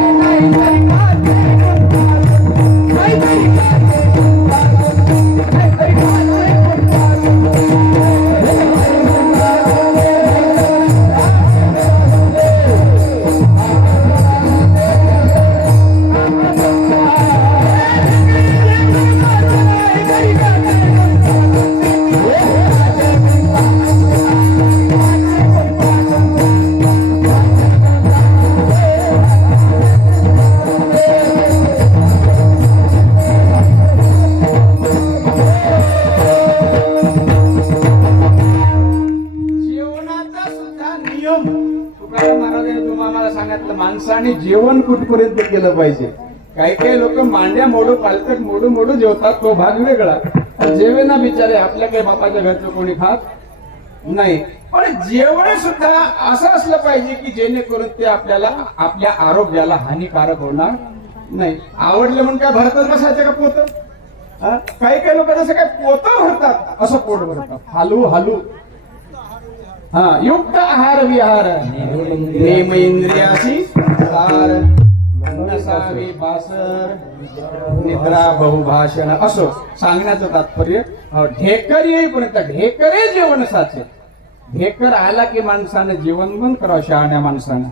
कुठपर्यंत केलं पाहिजे. काही काही लोक मांड्या मोडू पालकट मोडू मोडू जेवतात, तो भाग वेगळा. जेवे ना बिचारे, आपल्या काही बापाच्या घरचं कोणी खात नाही. पण जेवण सुद्धा असं असलं पाहिजे की जेणेकरून ते आपल्याला आपल्या आरोग्याला हानिकारक होणार नाही. आवडलं म्हणून काय भरतच बसायचं का पोत? काही काही लोक जसं काय पोत भरतात असं पोट भरतात, हालू हालू. युक्त आहार विहार नेम इंद्रियाची सार नसावी बासर निद्रा बहुभाषण. असो सांगण्याचं तात्पर्य, ढेकर येईपर्यंत ढेकरे जेवण साचे. ढेकर आला की माणसानं जेवण बंद करावं, शहाण्या माणसानं.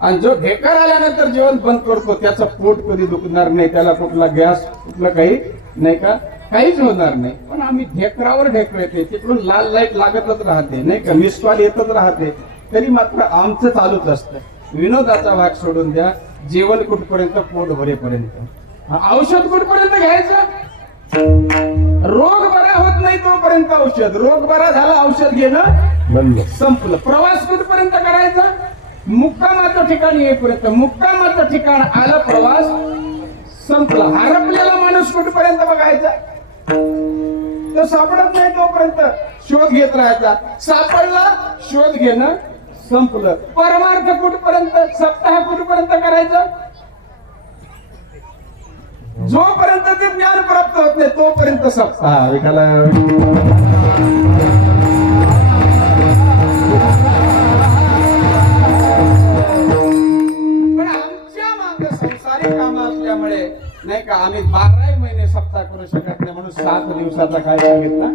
आणि जो ढेकर आल्यानंतर जेवण बंद करतो त्याचं पोट कधी दुखणार नाही, त्याला कुठला गॅस कुठलं काही नाही का, काहीच होणार नाही. पण आम्ही ढेकरावर ढेकर येते, तिकडून लाल लाईट लागतच राहते नाही का, मिस कॉल येतच राहते, तरी मात्र आमचं चालूच असतं. विनोदाचा भाग सोडून द्या, जेवण कुठपर्यंत, पोट भरेपर्यंत. औषध कुठपर्यंत घ्यायचं? रोग बरा होत नाही तोपर्यंत औषध, रोग बरा झाला औषध घेणं बंद, संपलं. प्रवास कुठपर्यंत करायचा? मुक्कामाचं ठिकाण येईपर्यंत. मुक्कामाचं ठिकाण आलं, प्रवास संपला. हरपलेला माणूस कुठपर्यंत बघायचा? तो सापडत नाही तोपर्यंत शोध घेत राहायचा. सापडला, शोध घेणं संपलं. परमार्थ कुठपर्यंत, सप्ताह कुठपर्यंत करायचं? जोपर्यंत ते ज्ञान प्राप्त होत नाही तोपर्यंत सप्ताह. पण आमच्या मागे संसारिक काम असल्यामुळे नाही का, आम्ही 12 महिने सप्ताह करू शकत नाही. म्हणून 7 दिवसाचा काय सांगितला,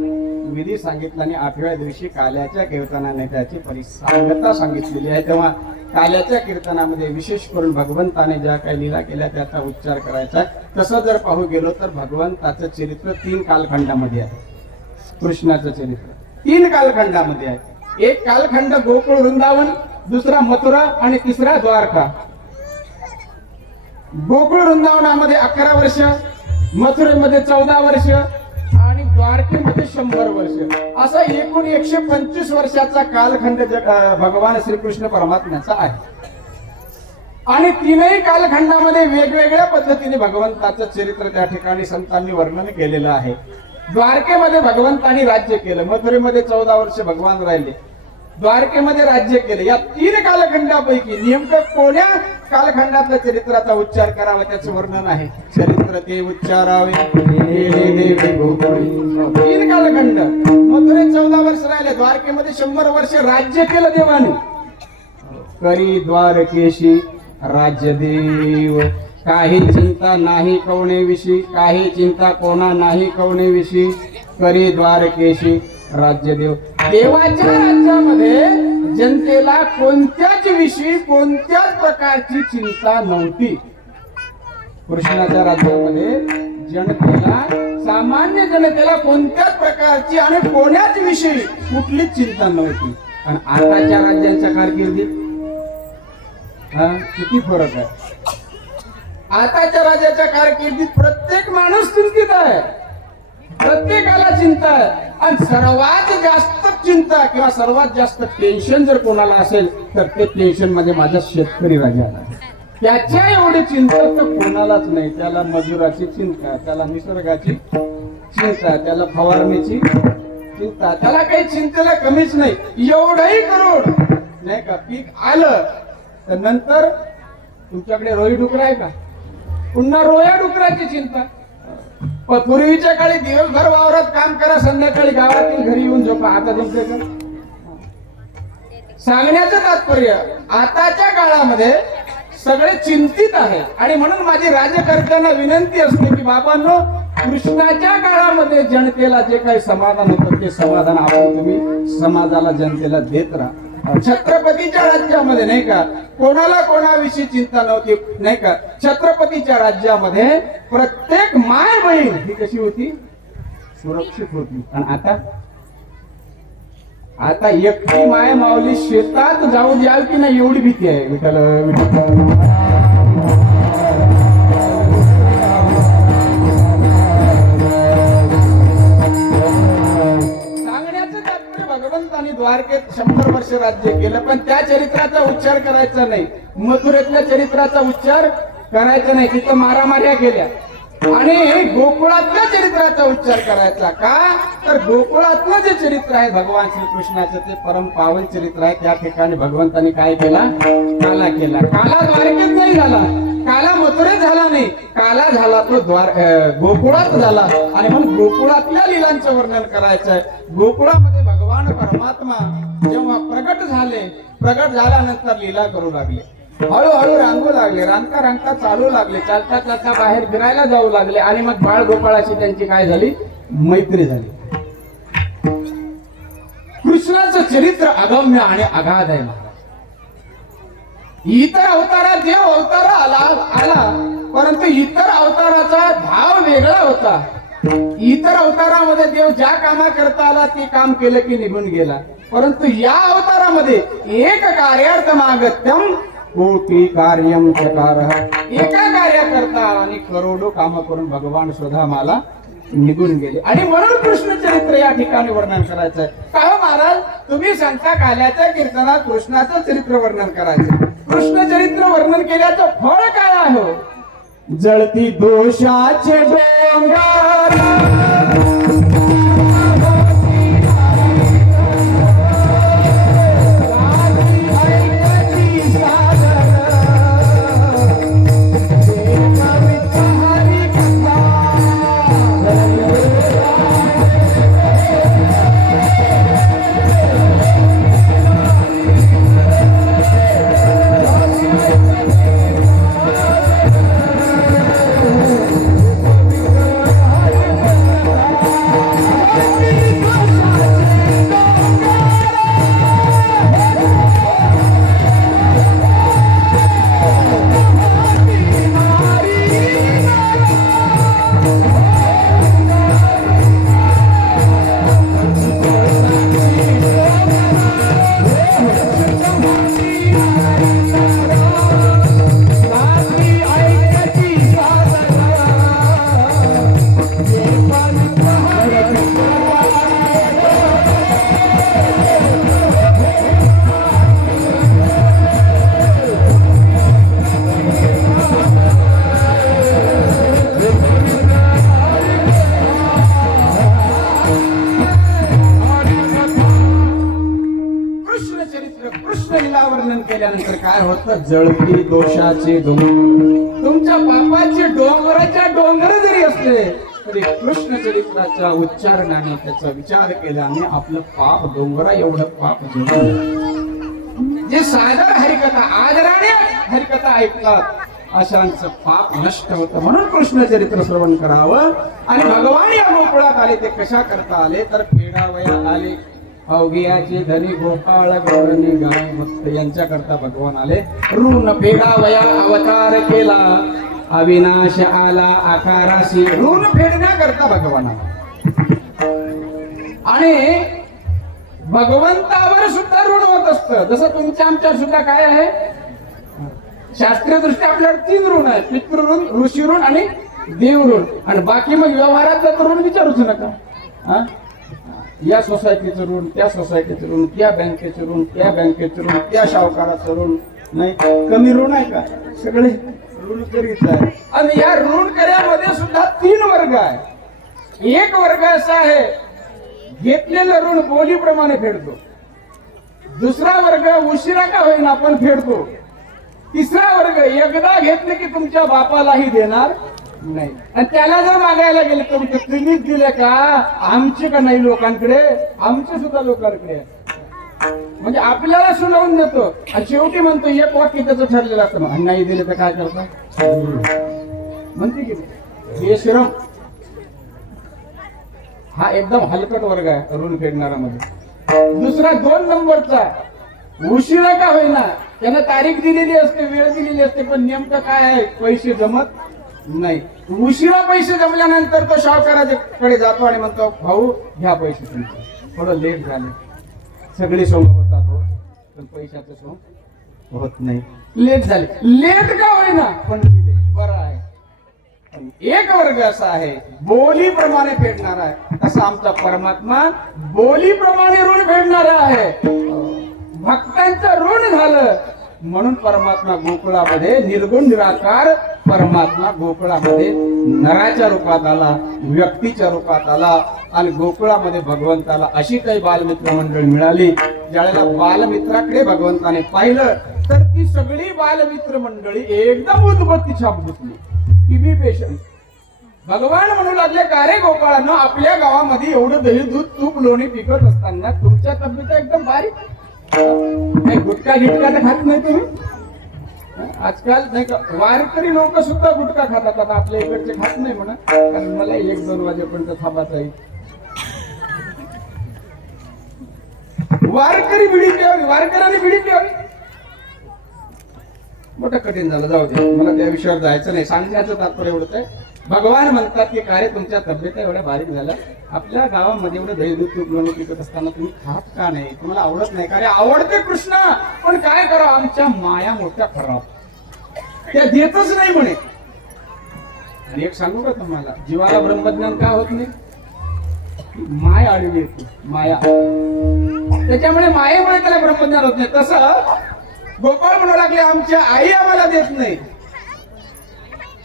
विधी सांगितला. आणि 8व्या दिवशी काल्याच्या कीर्तनाने त्याची परिसांगता सांगितलेली आहे. तेव्हा काल्याच्या कीर्तनामध्ये विशेष करून भगवंताने ज्या काही लीला केल्या त्याचा उच्चार करायचा. तसं जर पाहू गेलो तर भगवंताचं चरित्र 3 कालखंडामध्ये आहे. कृष्णाचं चरित्र 3 कालखंडामध्ये आहे. एक कालखंड गोकुळ वृंदावन, दुसरा मथुरा आणि तिसरा द्वारका. गोकुळ वृंदावनामध्ये 11 वर्ष, मथुरेमध्ये 14 वर्ष आणि द्वारकेमध्ये 100 वर्ष. असा एकूण 125 वर्षाचा कालखंड भगवान श्रीकृष्ण परमात्म्याचा आहे. आणि 3ही कालखंडामध्ये वेगवेगळ्या पद्धतीने भगवंताचं चरित्र त्या ठिकाणी संतांनी वर्णन केलेलं आहे. द्वारकेमध्ये भगवंतांनी राज्य केलं, मथुरेमध्ये 14 वर्ष भगवान राहिले, द्वारकेमध्ये राज्य केले. या 3 कालखंडापैकी नेमकं कोण्या कालखंडातल्या चरित्राचा उच्चार करावा त्याचं वर्णन आहे. चरित्र ते उच्चारावे 3 कालखंड. मथुरेत 14 वर्ष राहिले, द्वारकेमध्ये 100 वर्ष राज्य केलं देवाने. करी द्वारकेशी राज्य देव, काही चिंता नाही कवणेविषयी, काही चिंता कोणा नाही कवणेविषयी. करी द्वारकेशी राज्य देव. देवाच्या राज्यामध्ये जनतेला कोणत्याच विषयी कोणत्याच प्रकारची चिंता नव्हती. कृष्णाच्या राज्यामध्ये जनतेला, सामान्य जनतेला कोणत्याच प्रकारची आणि कोण्याच विषयी कुठलीच चिंता नव्हती. आणि आताच्या राज्यांच्या कारकिर्दीत किती फरक आहे. आताच्या राज्याच्या कारकिर्दीत प्रत्येक माणूस चिंतित आहे, प्रत्येकाला चिंता आहे. आणि सर्वात जास्त चिंता किंवा सर्वात जास्त टेन्शन जर कोणाला असेल तर ते टेन्शन मध्ये माझा शेतकरी राजा आहे. त्याच्या एवढी चिंता तर कोणालाच नाही. त्याला मजुराची चिंता, त्याला निसर्गाची चिंता, त्याला फवारणीची चिंता, त्याला काही चिंतेला कमीच नाही. एवढंही करून नाही का पीक आलं तर नंतर तुमच्याकडे रोई डुकर आहे का? पुन्हा रोया डुकराची चिंता. पण पूर्वीच्या काळी दिवसभर वावरात काम करा, संध्याकाळी गावातील घरी येऊन झोपा. आता जमते का? सांगण्याचं तात्पर्य आताच्या काळामध्ये सगळे चिंतित आहे. आणि म्हणून माझी राज्यकर्त्यांना विनंती असते की बाबांनो, कृष्णाच्या काळामध्ये जनतेला जे काही समाधान होतं ते समाधान आपण तुम्ही समाजाला, जनतेला देत राहा. छत्रपतीच्या राज्यामध्ये नाही का कोणाला कोणाविषयी चिंता नव्हती नाही का. छत्रपतीच्या राज्यामध्ये प्रत्येक माय बहीण ही कशी होती? सुरक्षित होती. आणि आता एकटी माय माऊली शेतात जाऊ द्याल की नाही एवढी भीती आहे. विठ्ठल सांगण्याचं तात्पर्य भगवंतांनी द्वारकेत 100 वर्ष वर्ष राज्य केलं, पण त्या चरित्राचा उच्चार करायचा नाही. मथुरेतल्या चरित्राचा उच्चार करायचा नाही, तिथं मारामाऱ्या केल्या. आणि गोकुळातल्या चरित्राचा उच्चार करायचा का, तर गोकुळातलं जे चरित्र आहे भगवान श्रीकृष्णाचं ते परम पावन चरित्र आहे. त्या ठिकाणी भगवंतांनी काय केला, काला केला. काला द्वारकेत नाही झाला, काला मथुरेत झाला नाही, काला झाला तो गोकुळात झाला. आणि म्हणून गोकुळातल्या लीलांचं वर्णन करायचं आहे. गोकुळामध्ये भगवान परमात्मा जेव्हा प्रगट झाले, प्रगट झाल्यानंतर लीला करू लागले, हळूहळू रांगू लागले, रांगता रांगता चालू लागले, चालता चालता बाहेर फिरायला जाऊ लागले. आणि मग बाळ गोपाळाची त्यांची काय झाली, मैत्री झाली. कृष्णाचं चरित्र अगम्य आणि अगाध आहे महाराज. इतर अवतारात देव अवतार आला, परंतु इतर अवताराचा भाव वेगळा होता. इतर अवतारामध्ये देव ज्या कामा करता आला ते काम केलं की निघून गेला, परंतु या अवतारामध्ये एक कार्यार्थ मागत्यम कोटी कार्यम चकार. एका कार्याकरता आणि करोडो काम करून भगवान स्वतः मला निघून गेले. आणि म्हणून कृष्ण चरित्र या ठिकाणी वर्णन करायचं आहे. का हो महाराज, तुम्ही सांगता काल्याच्या कीर्तनात कृष्णाचं चरित्र वर्णन करायचं. कृष्ण चरित्र वर्णन केल्याचं फळ काय आहे, जळती दोषाचे डोंगर, केल्यानंतर काय होतं, जळती दोषाचे डोंगर. तुमच्या पापाचे डोंगराच्या डोंगर जरी असले तरी कृष्ण चरित्राच्या उच्चारणाने त्याचा विचार केल्याने आपलं पाप डोंगरा एवढं पाप जे साधारण हरिकथा आदराने हरिकथा ऐकतात अशांचं पाप नष्ट होतं. म्हणून कृष्ण चरित्र श्रवण करावं. आणि भगवान या गोकुळात आले ते कशा करता आले, तर फेडावया आले. अवघियाचे धनी गोपाळ गौरणी गाय भक्त यांच्या करता भगवान आले. ऋण फेडावया अवतार केला, अविनाश आला आकाराशी. ऋण फेडण्याकरता भगवान आला. आणि भगवंतावर सुद्धा ऋण होत असतं. जसं तुमच्या आमच्या सुद्धा काय आहे, शास्त्रीय दृष्ट्या आपल्याला 3 ऋण आहेत, पितृ ऋण, ऋषी ऋण आणि देव ऋण. आणि बाकी मग व्यवहारात तर ऋण विचारूच नका. या सोसायटीचं ऋण, त्या सोसायटीचं ऋण, त्या बँकेचं ऋण, त्या बँकेचं ऋण, त्या सावकाराचं ऋण. नाही कमी ऋण आहे का, सगळे ऋण करीत आहे. आणि या ऋण कर्यामध्ये सुद्धा 3 वर्ग आहे. एक वर्ग असा आहे घेतलेलं ऋण बोलीप्रमाणे फेडतो. दुसरा वर्ग उशिरा का होईना आपण फेडतो. तिसरा वर्ग एकदा घेतले की तुमच्या बापालाही देणार नाही. आणि त्याला जर मागायला गेले तर तुम्हीच दिले का, आमचे का नाही लोकांकडे, आमचे सुद्धा लोकांकडे. म्हणजे आपल्याला सुनावून देतो आणि शेवटी म्हणतो एक वाक्य त्याचं ठरलेलं असतं, नाही दिले तर काय करता म्हणते की बेशरम. हा एकदम हलकट वर्ग आहे ऋण फेडणारा मध्ये. दुसरा 2 नंबरचा उशिरा का होईना, त्यानं तारीख दिलेली असते, वेळ दिलेली असते, पण नेमकं काय आहे पैसे जमत नाही. उशिरा पैसे जमल्यानंतर तो सावकाराकडे जातो आणि म्हणतो भाऊ घ्या पैसे तुमचे, थोडं लेट झाले. सगळे सोंग होतात हो, पण पैशाचं सोंग होत नाही. लेट झाले, लेट का होईना पण दिले, बरं आहे. एक वर्ग असा आहे बोलीप्रमाणे फेडणारा आहे. असा आमचा परमात्मा बोलीप्रमाणे ऋण फेडणारा आहे. भक्तांचं ऋण झालं म्हणून परमात्मा गोकुळामध्ये निर्गुण निराकार परमात्मा गोकुळामध्ये नराच्या रूपात आला, व्यक्तीच्या रूपात आला आणि गोकुळामध्ये भगवंताला अशी काही बालमित्र मंडळी मिळाली. ज्यावेळेला बालमित्राकडे भगवंताने पाहिलं तर ती सगळी बालमित्र मंडळी एकदम उद्बत्तीच्या गुंतली की मी पेशंट. भगवान म्हणू लागले का रे गोपाळांनो, आपल्या गावामध्ये एवढं दही दूध तूप लोणी पिकत असताना तुमच्या तब्येत एकदम बारीक, गुटखा गिटखा तर खात नाही तुम्ही. आजकाल नाही का वारकरी लोक सुद्धा गुटखा खातात. आता आपल्या इकडचे खात नाही म्हणा, कारण मला 1-2 वाजेपर्यंत थांबायचं आहे. वारकरी बिडी प्यावी, वारकऱ्यांनी बिडी प्यावी. मोठं कठीण झालं, जाऊ दे, मला त्या विषयावर जायचं नाही. सांगण्याचं तात्पर्य एवढंच आहे, भगवान म्हणतात की काय तुमच्या तब्येत एवढ्या बारीक झाल्या, आपल्या गावामध्ये एवढं दही दूध तूप लोणी पिकत असताना तुम्ही खात का नाही? तुम्हाला आवडत नाही का रे? आवडते कृष्ण, पण काय करा, आमच्या माया मोठ्या खराब, त्या देतच नाही म्हणे. आणि एक सांगू का तुम्हाला, जीवाला ब्रह्मज्ञान का होत नाही? माय आडवी येते, माया, त्याच्यामुळे मायेमुळे त्याला ब्रह्मज्ञान होत नाही. तसं गोपाळ म्हणू लागले आमच्या आई आम्हाला देत नाही.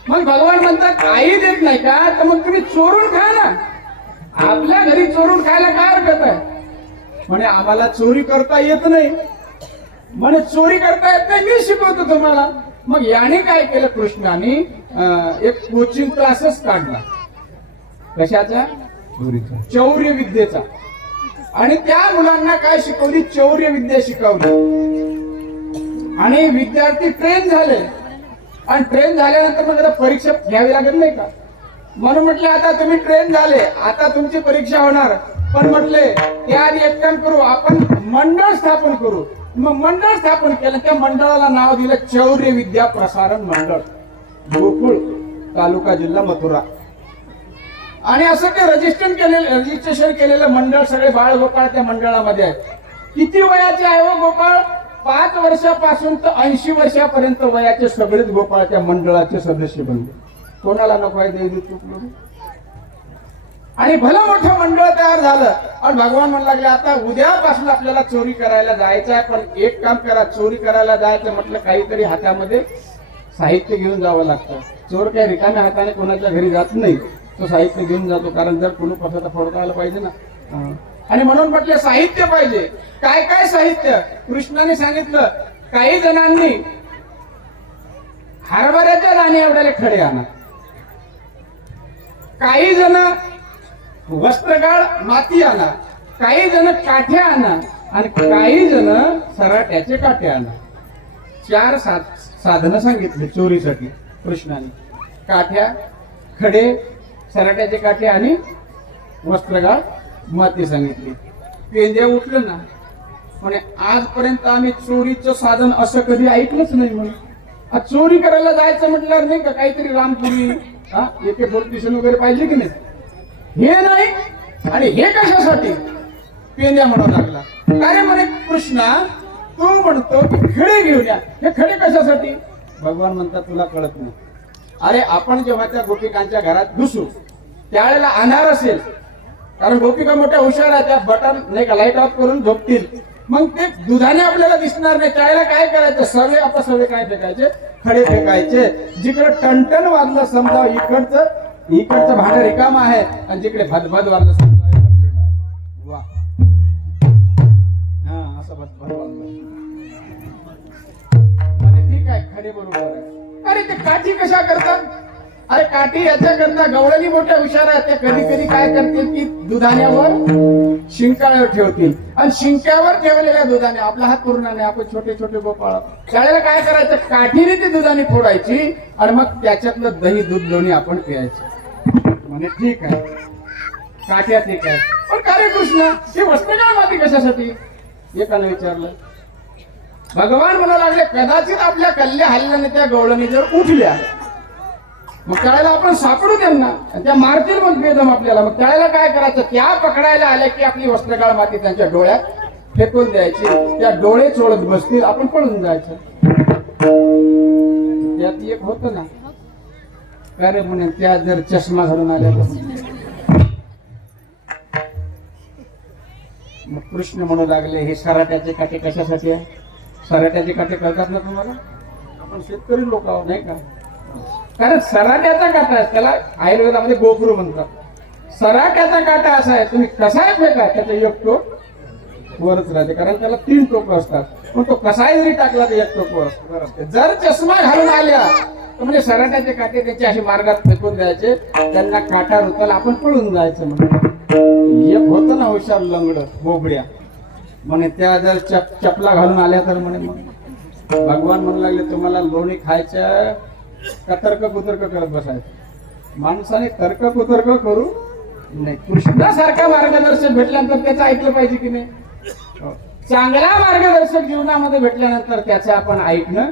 मग भगवान म्हणतात आई देत नाही का, तर मग तुम्ही चोरून खा ना. आपल्या घरी चोरून खायला काय हरकत आहे? म्हणे आम्हाला चोरी करता येत नाही. म्हणे चोरी करता येत नाही, मी शिकवतो तुम्हाला. मग याने काय केलं, कृष्णाने एक कोचिंग क्लासेस काढला. कशाचा? चौर्य विद्येचा. आणि त्या मुलांना काय शिकवली? चौर्य विद्या शिकवली. आणि विद्यार्थी ट्रेन झाले, आणि ट्रेन झाल्यानंतर मग आता परीक्षा घ्यावी लागत नाही का? म्हणून म्हटलं आता तुम्ही ट्रेन झाले, आता तुमची परीक्षा होणार. पण म्हटले त्याआधी एक काम करू, आपण मंडळ स्थापन करू. मग मंडळ स्थापन केलं, त्या मंडळाला नाव दिलं चौर्य विद्या प्रसारण मंडळ, गोकुळ, तालुका जिल्हा मथुरा. आणि असं ते रजिस्ट्रेशन केलेलं मंडळ, सगळे बाळ गोपाळ त्या मंडळामध्ये आहेत. किती वयाचे आहे हो गोपाळ? 5 वर्षापासून तर 80 वर्षापर्यंत वयाचे सगळेच गोपाळ त्या मंडळाचे सदस्य बनले. कोणाला नको आहे दही दूध तूप लोणी? आणि भलं मोठं मंडळ तयार झालं. आणि भगवान म्हणू लागले आता उद्यापासून आपल्याला चोरी करायला जायचं आहे. पण एक काम करा, चोरी करायला जायचं म्हटलं काहीतरी हातामध्ये साहित्य घेऊन जावं लागतं. चोर काही रिकाम्या हाताने कोणाच्या घरी जात नाही, तो साहित्य घेऊन जातो. कारण जर कुणी पसंत फोडता आलं पाहिजे ना. आणि म्हणून म्हटलं साहित्य पाहिजे. काय काय साहित्य? कृष्णाने सांगितलं काही जणांनी हरभऱ्याच्या दाणे एवढ्याले खडे आणा, काही जण वस्त्रगाळ माती आणा, काही जण काठ्या आणा, आणि काही जण सराट्याचे काठे आणा. 4 साधनं सांगितले चोरीसाठी कृष्णाने. काठ्या, खडे, सराट्याचे काठे आणि वस्त्रगाळ माती सांगितली. पेंद्या उठलं ना म्हणे आजपर्यंत आम्ही चोरीचं साधन असं कधी ऐकलंच नाही. म्हणून चोरी करायला जायचं म्हटल्यावर नाही का काहीतरी रामपुरी, AK-47 वगैरे पाहिजे की नाही? हे नाही. आणि हे कशासाठी? पेंद्या म्हणू लागला. काय म्हणे कृष्णा, तू म्हणतो की खडे घेऊन या, हे खडे कशासाठी? भगवान म्हणतात तुला कळत नाही. अरे आपण जेव्हा त्या गोपिकांच्या घरात घुसू त्यावेळेला अंधार असेल, कारण गोपिका मोठ्या हुशार आहेत, त्या बटन नाही का लाईट ऑफ करून झोपतील. मग ते दुधाने आपल्याला दिसणार नाही. त्यावेळेला काय करायचं? सगळे काय फेकायचे? खडे फेकायचे. जिकडे टणटण वाजलं समजा इकडचं भांडं रिकाम आहे, आणि जिकडे भदभद वाजलं समजा वा, हा असं भदभद वाजलं म्हणजे ठीक आहे, खडे बरोबर आहे. अरे ते काठी कशा करतात? अरे काठी याच्या करता गवळणी मोठ्या हुशार आहेत. त्या कधी कधी काय करतील की दुधाण्यावर शिंकाळ्यावर ठेवतील, आणि शिंक्यावर ठेवलेल्या दुधाने आपला हात पूर्ण नाही, आपण छोटे छोटे गोपाळ, त्यावेळेला काय करायचं? काठीने ती दुधाने फोडायची, आणि मग त्याच्यातलं दही दूध लोणी आपण प्यायचं. म्हणजे ठीक आहे, काठ्या ठीक आहे, पण का रे कृष्ण हे वस्त्रगाळ माती कशासाठी? एकानं विचारलं. भगवान म्हणू लागले कदाचित आपल्या कल्ल्या हल्ल्याने त्या गवळणी जर उठल्या, मग त्यावेळेला आपण सापडू त्यांना, त्या मारतील मग बेदम आपल्याला. मग त्यावेळेला काय करायचं? त्या पकडायला आल्या की आपली वस्त्रगाळ माती त्यांच्या डोळ्यात फेकून द्यायची, त्या डोळे चोळत बसतील, आपण पळून जायचं. त्यात एक होत ना, अरे म्हणे त्या जर चष्मा घालून आल्या मग कृष्ण म्हणू लागले, हे सराट्याचे काटे कशासाठी आहे? सराट्याचे काटे कळतात ना तुम्हाला? आपण शेतकरी लोक आहोत नाही का? कारण सराट्याचा काटा आहे, त्याला आयुर्वेदामध्ये गोखरू म्हणतात. सराट्याचा काटा असा आहे, तुम्ही कसाही फेका त्याचा एक टोक वरच राहते, कारण त्याला 3 टोक असतात. पण तो कसाही जरी टाकला तर एक टोक वर असते. जर चष्मा घालून आल्या तर म्हणजे सराट्याचे काटे त्याचे असे मार्गात फेकून द्यायचे, त्यांना काटा रुतल, आपण पळून जायचं. म्हणजे एक होतं ना हुशार लंगड बोबड्या, म्हणे त्या जर चपला घालून आल्या तर म्हणे मग भगवान म्हणू लागले, तुम्हाला लोणी खायचं का तर्क कुतर्क करत बसायचं? माणसाने तर्क कुतर्क करू नाही. कृष्णासारखा मार्गदर्शक भेटल्यानंतर त्याचं ऐकलं पाहिजे की नाही? चांगला मार्गदर्शक जीवनामध्ये भेटल्यानंतर त्याचं आपण ऐकणं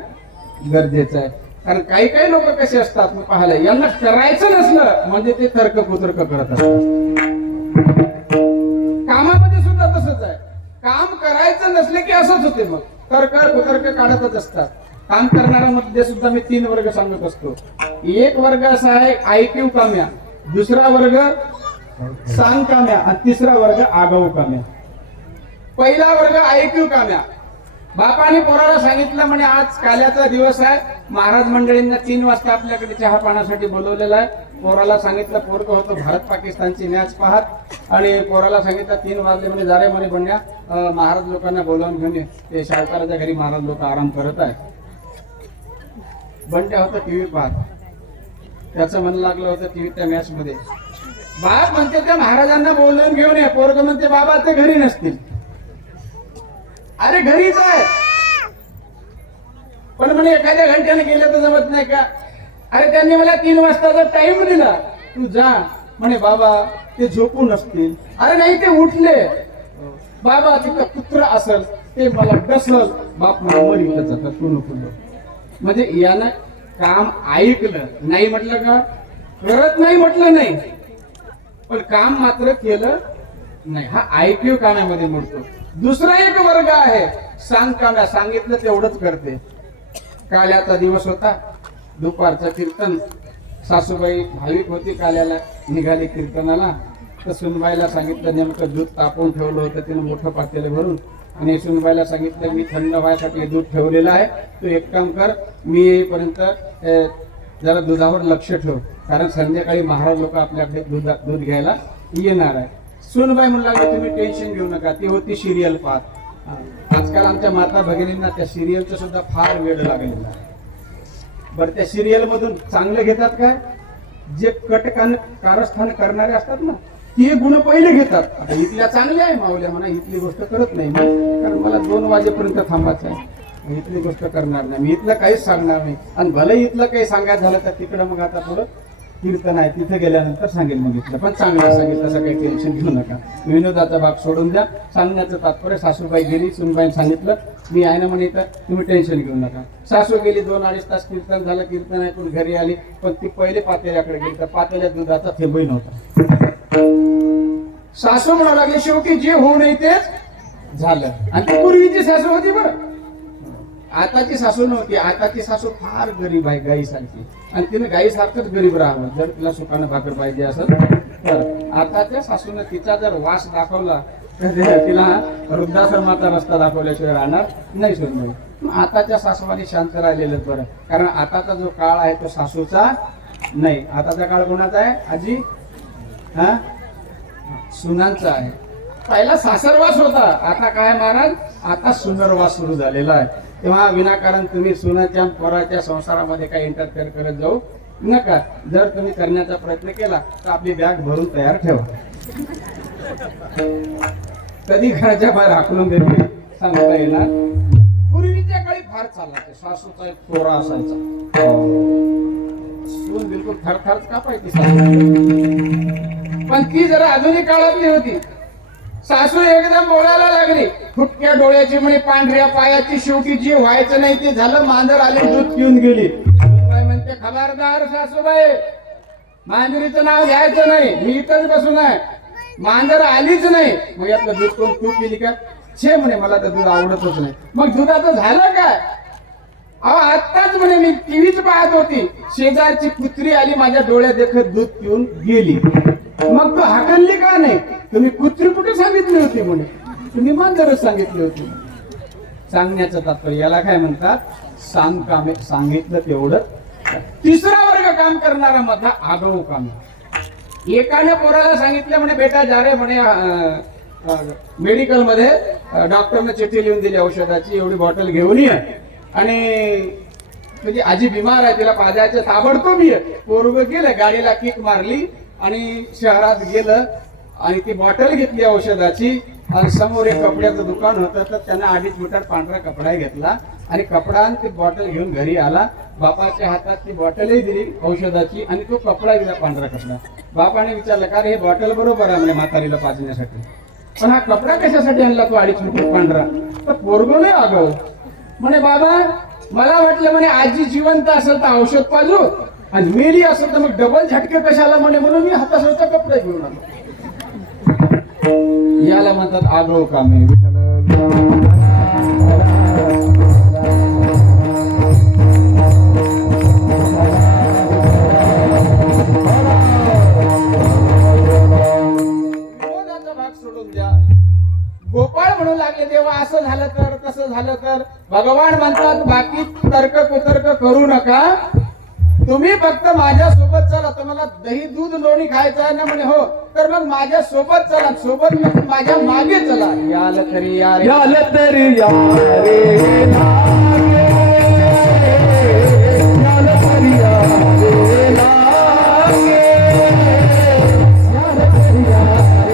गरजेचं आहे. कारण काही काही लोक कसे असतात मग पाहायला, यांना करायचं नसलं म्हणजे ते तर्क कुतर्क करत असतात. कामामध्ये सुद्धा तसंच आहे, काम करायचं नसले की असंच होते, मग तर्क कुतर्क काढतच असतात. काम करणाऱ्यामध्ये सुद्धा मी 3 वर्ग सांगत असतो. एक वर्ग असा आहे ऐकीव काम्या, दुसरा वर्ग सांग काम्या आणि तिसरा वर्ग आगाऊ काम्या. पहिला वर्ग ऐकीव काम्या. बापाने पोराला सांगितलं म्हणे आज काल्याचा दिवस आहे, महाराज मंडळींना 3 वाजता आपल्याकडे चहा पाण्यासाठी बोलवलेला आहे. पोराला सांगितलं, पोरगं होतं भारत पाकिस्तानची मॅच पाहत, आणि पोराला सांगितलं 3 वाजले म्हणजे जा रे म्हणे बंड्या, महाराज लोकांना बोलावून घेऊन ये, ते सावकाराच्या घरी महाराज लोक आराम करत आहे. बंड्या होतं टीव्ही पाहत, त्याचं मन लागलं होतं टीव्ही त्या मॅच मध्ये. बाप म्हणते त्या महाराजांना बोलवून घेऊन ये, पोरगं म्हणते बाबा ते घरी नसतील. अरे घरीच आहे, पण म्हणे एखाद्या घंट्याने गेलं तर जमत नाही का? अरे त्यांनी मला 3 वाजताचा टाइम दिला, तू जा. म्हणे बाबा ते झोपून असतील. अरे नाही ते उठले. बाबा तिथं कुत्र असल, ते मला डसल. बाप मरी त्याचा तू नको. म्हणजे यानं काम ऐकलं नाही म्हटलं का, करत नाही म्हटलं नाही, पण काम मात्र केलं नाही. हा ऐकीव कामामध्ये मोडतो. दुसरा एक वर्ग आहे सांग काम्या, सांगितलं तेवढंच करते. काल्याचा दिवस होता, दुपारचं कीर्तन. सासूबाई भाविक होती, काल्याला निघाली कीर्तनाला. तर सुनबाईला सांगितलं, नेमकं दूध तापवून ठेवलं होतं तिनं मोठं पातेलं भरून, आणि सुनबाईला सांगितलं मी थंड व्हायसाठी दूध ठेवलेलं आहे, तू एक काम कर, मी येईपर्यंत जरा दुधावर लक्ष ठेव, कारण संध्याकाळी महाराज लोक आपल्याकडे दूध घ्यायला येणार आहे. सुनबाई म्हणू लागली तुम्ही टेन्शन घेऊ नका, ती होती सिरियल पाहत. आजकाल आमच्या माता भगिनींना त्या सिरियलचं सुद्धा फार वेळ लागलेला आहे. बरं त्या सिरियल मधून चांगलं घेतात काय? जे कारस्थान करणारे असतात ना, ते गुण पहिले घेतात. आता इथल्या चांगल्या आहे माऊल्या म्हणा, इथली गोष्ट करत नाही, कारण मला 2 वाजेपर्यंत थांबायचं आहे, इथली गोष्ट करणार नाही, मी इथलं काहीच सांगणार नाही. आणि भले इथलं काही सांगायचं झालं तर तिकडं मग आता पुढं कीर्तन आहे, तिथे गेल्यानंतर सांगेल मग इथलं, पण चांगलं सांगेल, तसं काही टेन्शन घेऊ नका. विनोदाचा भाग सोडून द्या. सांगण्याचं तात्पर्य, सासूबाई गेली, सुनबाईने सांगितलं मी आहे ना म्हणे इथं, तुम्ही टेन्शन घेऊ नका. सासू गेली, 2-2.5 तास कीर्तन झालं, कीर्तन ऐकून घरी आली, पण ती पहिले पातेल्याकडे गेली तर पातेल्या दुधाचा थेंबही नव्हता. सासू म्हणू लागली शेवटी जे होऊ नये तेच झालं. आणि ती पूर्वीची सासू होती बरं, आताची सासू नव्हती. आताची सासू फार गरीब आहे, गाईसारखी, आणि तिने गाईसारखंच गरीब राहावं जर तिला सुखानं भाकर पाहिजे असेल तर. आताच्या सासूने तिचा जर वास दाखवला तर तिला वृद्धाश्रमाचा रस्ता दाखवल्याशिवाय राहणार नाही सोडून. आताच्या सासूवानी शांत राहिलेलंच बरं, कारण आताचा जो काळ आहे तो सासूचा नाही. आताचा काळ कोणाचा आहे आजी? हा, सुनांचा आहे. पहिला सासरवास होता, आता काय महाराज, आता सुनरवास सुरू झालेला आहे. तेव्हा विनाकारण तुम्ही सुनाच्या पोराच्या संसारामध्ये काही इंटरफेअर करत जाऊ नका. जर तुम्ही करण्याचा प्रयत्न केला तर आपली बॅग भरून तयार ठेवा. कधी घराच्या बाहेर हाकलून देते सांगता येणार. पूर्वीच्या काळी फार चालायचे, सासूचा एक पोरा असायचा, सून बिलकुल थरथरच कापायची पण ती जरा आधुनिक काळातली होती. सासू एकदम बोलायला लागली, फुटक्या डोळ्याची म्हणे, पांढऱ्या पायाची, शेवटी जे व्हायचं नाही ते झालं, मांजर आले दूध पिऊन गेली. सुनबाई म्हणते खबरदार सासूबाई, मांजरीचं नाव घ्यायचं नाही, मी इथंच बसून आहे, मांजर आलीच नाही. मग यातलं दूध कोण तू पिली का? छे म्हणे मला तर दूध आवडतच नाही. मग दुधाचं झालं काय? अहो आत्ताच म्हणे मी टीव्हीच पाहत होती, शेजारची कुत्री आली, माझ्या डोळ्यात देखत दूध पिऊन गेली. मग तू हाकलली का नाही? तुम्ही कुत्री कुठे सांगितली होती म्हणे? तुम्ही मांजरच सांगितली होती. सांगण्याचं तात्पर्य याला काय म्हणतात, सांग कामे, सांगितलं तेवढं. तिसरा वर्ग काम करणारा मधला आगाऊ कामे. एकाने पोराला सांगितलं म्हणे बेटा जा रे म्हणे मेडिकल मध्ये डॉक्टरने चिठ्ठी लिहून दिली औषधाची, एवढी बॉटल घेऊन ये आणि तुझी आजी बिमार आहे तिला पाजायचं ताबडतोब ये. पोरग गेलं, गाडीला किक मारली आणि शहरात गेलं आणि ती बॉटल घेतली औषधाची आणि समोर एक कपड्याचं दुकान होतं तर त्यानं 2.5 मीटर पांढरा कपडा घेतला आणि कपडा आणि ती बॉटल घेऊन घरी आला. बापाच्या हातात ती बॉटलही दिली औषधाची आणि तो कपडा दिला, पांढरा कपडा. बापाने विचारलं का रे हे बॉटल बरोबर आहे म्हणजे म्हातारीला पाजण्यासाठी, पण हा कपडा कशासाठी आणला तो 2.5 मीटर पांढरा? तर पोरगो नाही आगाऊ म्हणे बाबा मला वाटलं म्हणे आजी जिवंत असेल तर औषध पाजू आणि मेली असेल तर मग डबल झटके कशाला म्हणे, म्हणून मी हातासोबतचा कपडा घेऊन आलो. याला म्हणतात आगाऊ कामे. भाग सोडून द्या. गोपाळ म्हणू लागले तेव्हा असं झालं तर तसं झालं तर. भगवान म्हणतात बाकी तर्क कुतर्क करू नका, तुम्ही फक्त माझ्या सोबत चला. तुम्हाला दही दूध लोणी खायचं आहे ना म्हणे हो, तर मग माझ्या सोबत चला. सोबत म्हणजे माझ्या मागे चला. याल तरी या रे, याल तरी या रे लागे, याल तरी या रे लागे, याल तरी या रे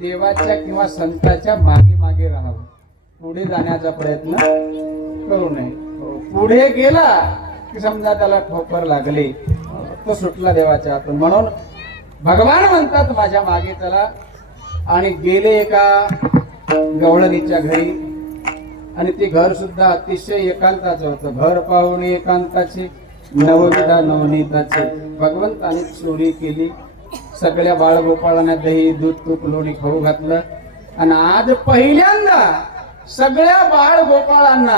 देवाच्या किंवा संतांच्या मागे मागे राहावं. पुढे जाण्याचा प्रयत्न करू नये. पुढे गेला की समजा त्याला ठोकर लागली तो सुटला देवाच्या हातून. म्हणून भगवान म्हणतात माझ्या मागे चला. आणि गेले एका गवळणीच्या घरी आणि ते घर सुद्धा अतिशय एकांताचं होतं. घर पाहुणे एकांताचे, नवविधा नवनीताचे. भगवंताने चोरी केली. सगळ्या बाळगोपाळांना दही दूध तूप लोणी खाऊ घातलं आणि आज पहिल्यांदा सगळ्या बाळगोपाळांना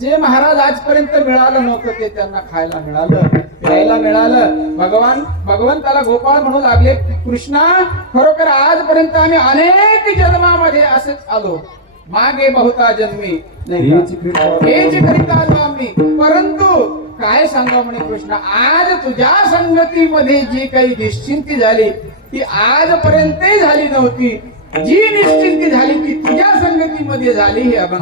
जे महाराज आजपर्यंत मिळालं नव्हतं ते त्यांना खायला मिळालं, प्यायला मिळालं. भगवंताला गोपाळ म्हणू लागले, कृष्णा खरोखर आजपर्यंत आम्ही अनेक जन्मामध्ये असेच आलो, मागे बहुता जन्मी हेच करीत आलो आम्ही. परंतु काय सांगा म्हणे कृष्ण, आज तुझ्या संगतीमध्ये जी काही निश्चिंती झाली ती आजपर्यंतही झाली नव्हती. जी निश्चिंती झाली ती तुझ्या संगतीमध्ये झाली. हे अभंग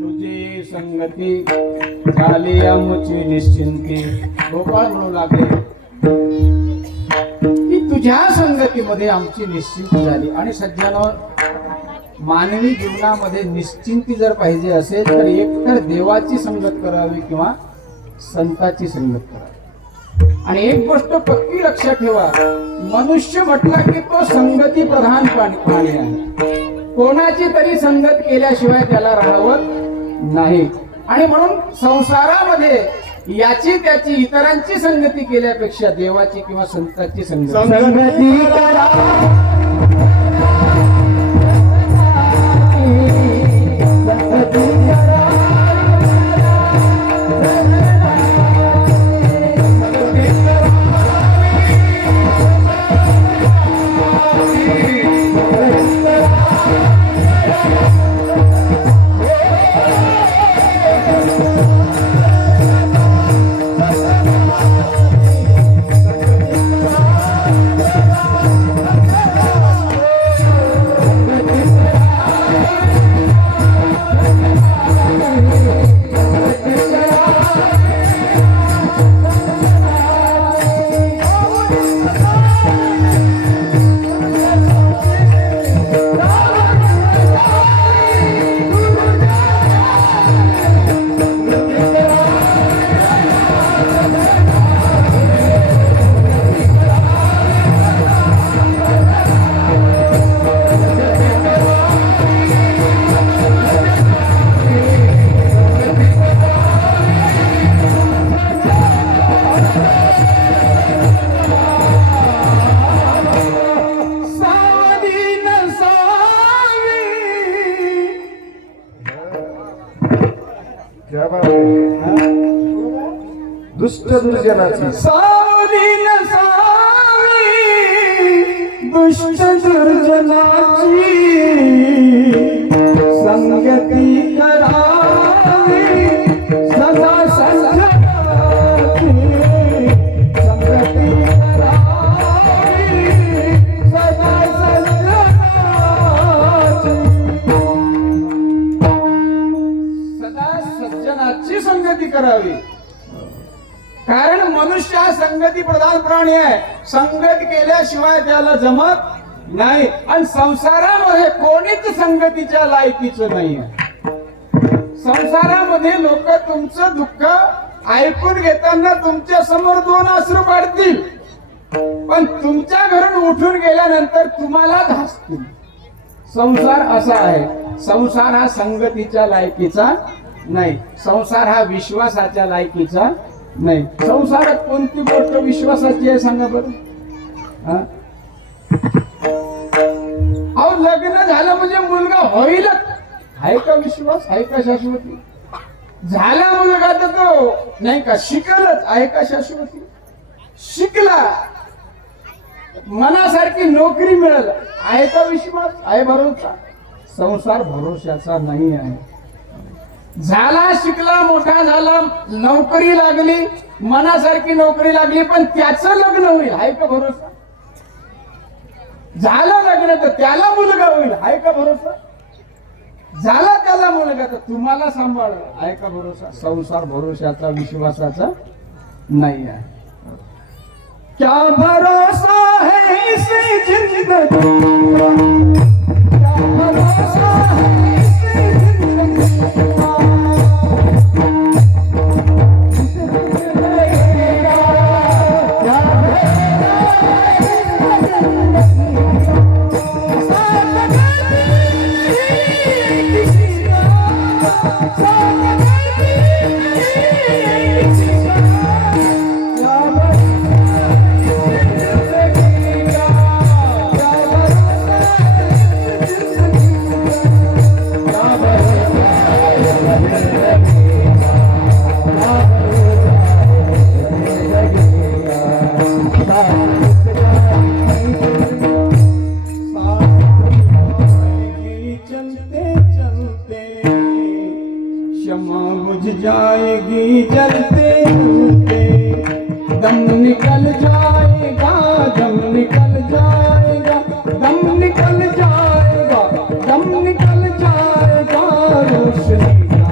तुझी संगती झाली आमची निश्चिंती. गोपाळ म्हणू लागले की तुझ्या संगतीमध्ये आमची निश्चिंती झाली. आणि सज्जनो, मानवी जीवनामध्ये निश्चिंती जर पाहिजे असेल तर एकतर देवाची संगत करावी किंवा संताची संगत करावी. आणि एक गोष्ट पक्की लक्षात ठेवा, मनुष्य म्हटला की तो संगती प्रधान प्राणी आहे. कोणाची तरी संगत केल्याशिवाय त्याला राहावत नाही. आणि म्हणून संसारामध्ये याची त्याची इतरांची संगती केल्यापेक्षा देवाची किंवा संतांची संगती करा. दुष्ट दुर्जनाची सावली नसावी, दुष्ट दुर्जनाची संगती करावी. सदा संगती संगती करावी. सदा सज्जनाची संगती करावी. कारण मनुष्य हा संगती प्रधान प्राणी आहे. संगत केल्याशिवाय त्याला जमत नाही. आणि संसारामध्ये कोणीच संगतीच्या लायकीचं नाही आहे. संसारामध्ये लोक तुमचं दुःख ऐकून घेताना तुमच्या समोर दोन अश्रू काढतील, पण तुमच्या घरून उठून गेल्यानंतर तुम्हाला धासतील. संसार असा आहे. संसार हा संगतीच्या लायकीचा नाही. संसार हा विश्वासाच्या लायकीचा नाही. संसारात कोणती गोष्ट विश्वासाची आहे सांगा बरं. अहो, लग्न झालं म्हणजे मुलगा होईलच, आहे का विश्वास? आहे का शाश्वती? झाला मुलगा तर तो नाही का शिकलच, आहे का शाश्वती? शिकला, मनासारखी नोकरी मिळेल, आहे का विश्वास? आहे भरोसा? संसार भरोशाचा नाही आहे. झाला, शिकला, मोठा झाला, नोकरी लागली, मनासारखी नोकरी लागली, पण त्याचं लग्न होईल, आहे का भरोसा? झालं लग्न तर त्याला मुलगा होईल, आहे का भरोसा? झाला त्याला मुलगा तर तुम्हाला सांभाळ, आहे का भरोसा? संसार भरोशाचा विश्वासाचा नाही आहे. क्या भरोसा है इस जिंदगी, क्या भरोसा है इस जिंदगी का, चलते चलते दम निकल जाएगा, दम निकल जाएगा, दम निकल जाएगा, दम निकल जाएगा रोशनी का,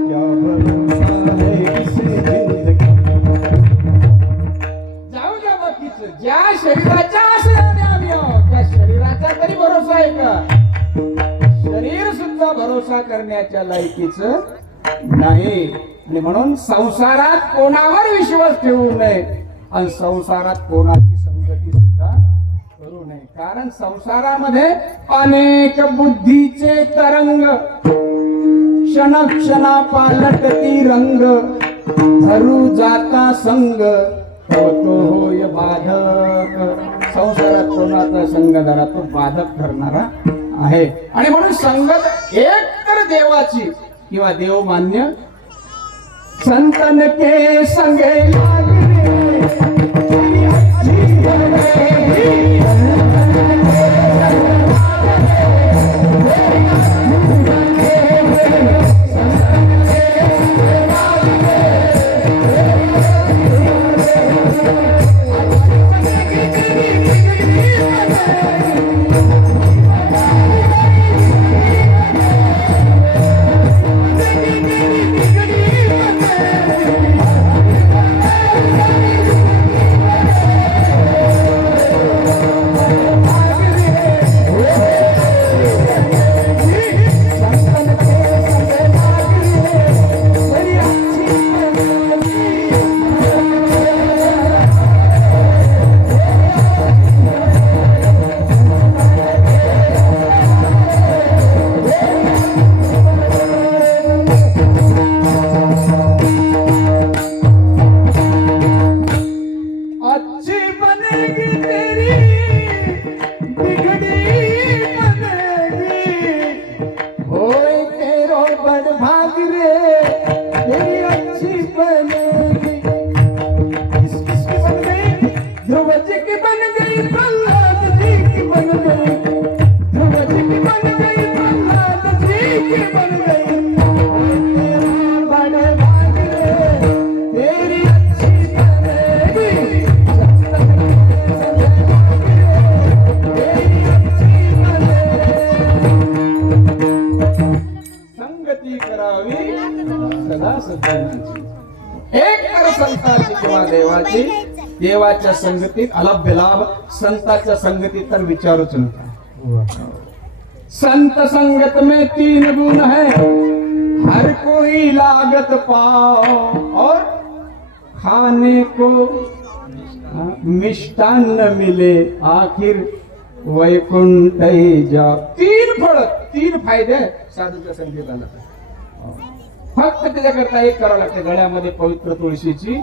क्या भरोसा है इस जिंदगी। जाऊ द्या बाकीचं, ज्या शरीराच्या आश्रयाने आम्ही आहोत त्या शरीराचा तरी भरोसा आहे का? शरीर सुद्धा भरोसा करण्याच्या लायकीचं नाही. आणि म्हणून संसारात कोणावर विश्वास ठेवू नये आणि संसारात कोणाची संगती सुद्धा करू नये. कारण संसारामध्ये अनेक बुद्धीचे तरंग, क्षणक्षणा पालटती रंग, धरू जाता संग तो होय बाधक. संसारात कोणाचा संग धरा तो बाधक ठरणारा आहे. आणि म्हणून संगत एक तर देवाची किंवा देव मान्य संतन के संगे लागले, तेरी अच्छी बने. देवाची, देवाच्या संगतीत अलभ्य लाभ, संताच्या संगतीत तर विचारूच नका. संत संगत में तीन गुण है, हर कोई लागत पाओ और खाने को मिष्टान्न मिले, आखिर वैकुंठ जाओ. तीन फळ, तीन फायदे साधूच्या संगतीत आला. फक्त त्याच्याकरता एक करावं लागतं, गळ्यामध्ये पवित्र तुळशीची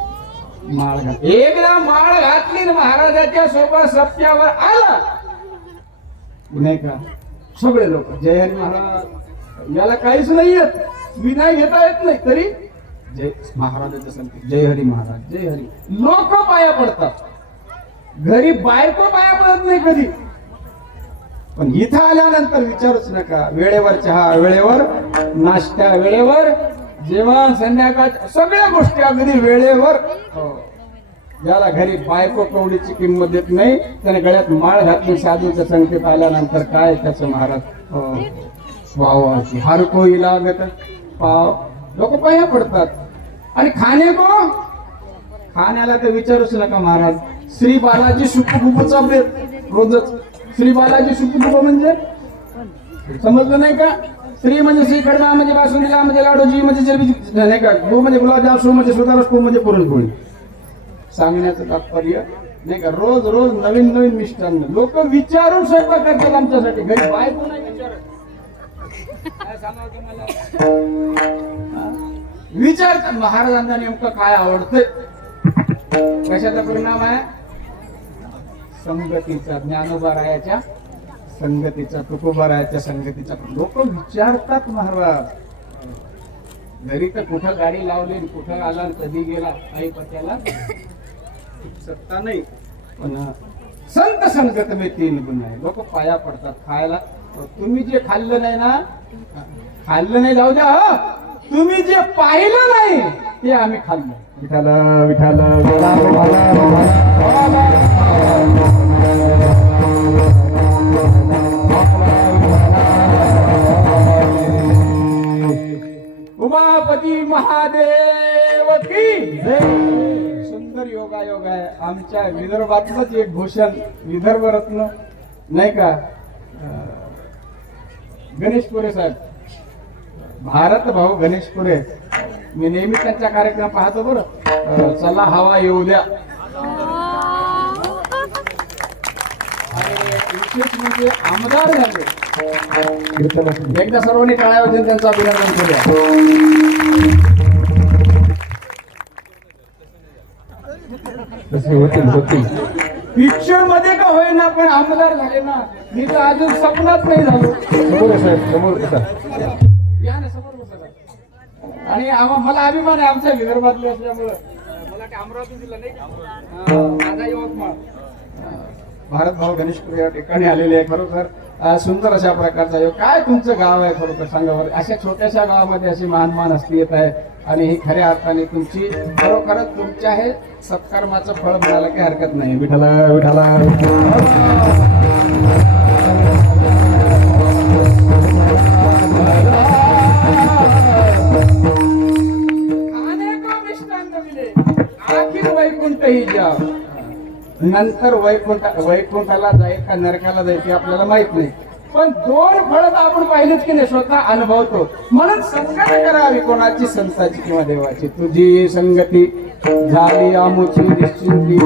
माळ घाल. एकदा माळ घातली ना महाराजाच्या सोबत सप्त्यावर आला नाही का सगळे लोक जय हरी महाराज, याला काहीच नाही येत, विनाय घेता येत नाही तरी जय महाराजाच्या संगतीत जय हरी महाराज, जय हरी. लोक पाया पडतात, घरी बायको पाया पडत नाही कधी. पण इथं आल्यानंतर विचारूच नका. वेळेवर चहा, वेळेवर नाश्ता, वेळेवर जेवण, संध्याकाळ, सगळ्या गोष्टी अगदी वेळेवर. ज्याला घरी बायको कवडीची किंमत देत नाही त्याने गळ्यात माळ घातली साधूच्या संकेत आल्यानंतर काय त्याचं महाराज वाह, हर कोई लागत पाव. लोक पाया पडतात. आणि खाणे को, खाण्याला तर विचारूच नका महाराज. श्री बालाजी सुकुबुचा बेत रोजच. श्री बालाजी सुकुबुबा म्हणजे समजलं नाही का? श्री म्हणजे श्रीखंड, मा म्हणजे बासुंदी, ला म्हणजे लाडू, जी म्हणजे जिलेबी नाही का, गो म्हणजे गुलाबजाम, सो म्हणजे सुतारस, को म्हणजे पुरणपोळी. सांगण्याचं तात्पर्य नाही का, रोज रोज नवीन नवीन मिष्टान्न. लोक विचारून स्वयंपाक करतात आमच्यासाठी, घरी बायको नाही विचारत. काय सांगावं मला, विचारतात महाराजांना नेमकं काय आवडतंय. कशाचा परिणाम आहे? संगतीचा, ज्ञानोबारायाच्या संगतीचा, तुकोबारायाच्या संगतीचा. लोक विचारतात महाराज. घरी तर कुठं गाडी लावली, कुठं आला, कधी गेला, आई पत्याला सत्ता नाही. पण संत संगत में तीन गुण आहे. लोक पाया पडतात खायला. तुम्ही जे खाल्लं नाही ना, खाल्लं नाही जाऊ द्या, तुम्ही जे पाहिलं नाही ते आम्ही खाल्लं. विठाल विठाल विठाल उमापती महादेव की जय. सुंदर योगायोग आहे. आमच्या विदर्भातलंच एक भूषण, विदर्भ रत्न नाही का, गणेश पुरे साहेब, भारत भाऊ गणेश पुरे. मी नेहमी त्यांचा कार्यक्रम पाहतो बरं. चला हवा येऊ द्या. आणि विशेष म्हणजे आमदार झाले. एकदा सर्वांनी टाळ्या वाजवून त्यांचं अभिनंदन करूया. तसे होतील होतील. पिक्चर मध्ये का होईना पण आमदार झाले ना. मी तर अजून स्वप्नात नाही झालो. समोर आहे साहेब, समोर बसा. या ना समोर बसा. आणि मला अभिमान आहे आमच्या विदर्भातले असल्यामुळं. मला काय अमरावती जिल्हा नाही का? माझा यवतमाळ. भारत भाऊ गणेशपूर या ठिकाणी आलेले आहे. खरोखर सुंदर अशा प्रकारचा योग. काय तुमचं गाव आहे खरोखर सांगा बरं. अशा छोट्याशा गावामध्ये अशी महान महान हस्ती येत आहे आणि ही खऱ्या अर्थाने तुमची खरोखरच तुमच्या हे सत्कर्माचं फळ मिळालं काही हरकत नाही. विठाल विठाल अनेको मिष्टान्न दिले, आखिर वैकुंठ ही जा. नंतर वैकुंठाला जाईल का नरकाला जायचे आपल्याला माहित नाही. पण दोन फळं आपण पाहिलेच की नाही, स्वतः अनुभवतो. म्हणून संगत करावी कोणाची, संताची किंवा देवाची. तुझी संगती झाली आमुची निश्चिंती.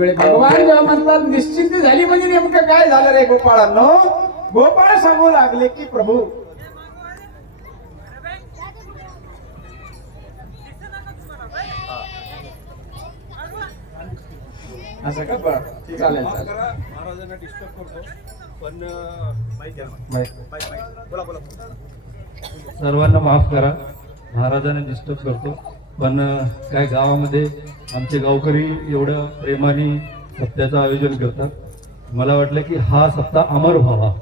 भगवान जेव्हा म्हणतात निश्चिंती झाली म्हणजे नेमकं काय झालं रे गोपाळांनो. गोपाळ सांगू लागले की प्रभू असं का. बरं चालेल चालेल. महाराजांना डिस्टर्ब करतो पण सर्वांना माफ करा. महाराजांना डिस्टर्ब करतो पण काय गावामध्ये आमचे गावकरी एवढं प्रेमाने सप्त्याचं आयोजन करतात. मला वाटलं की हा सप्ताह अमर व्हावा.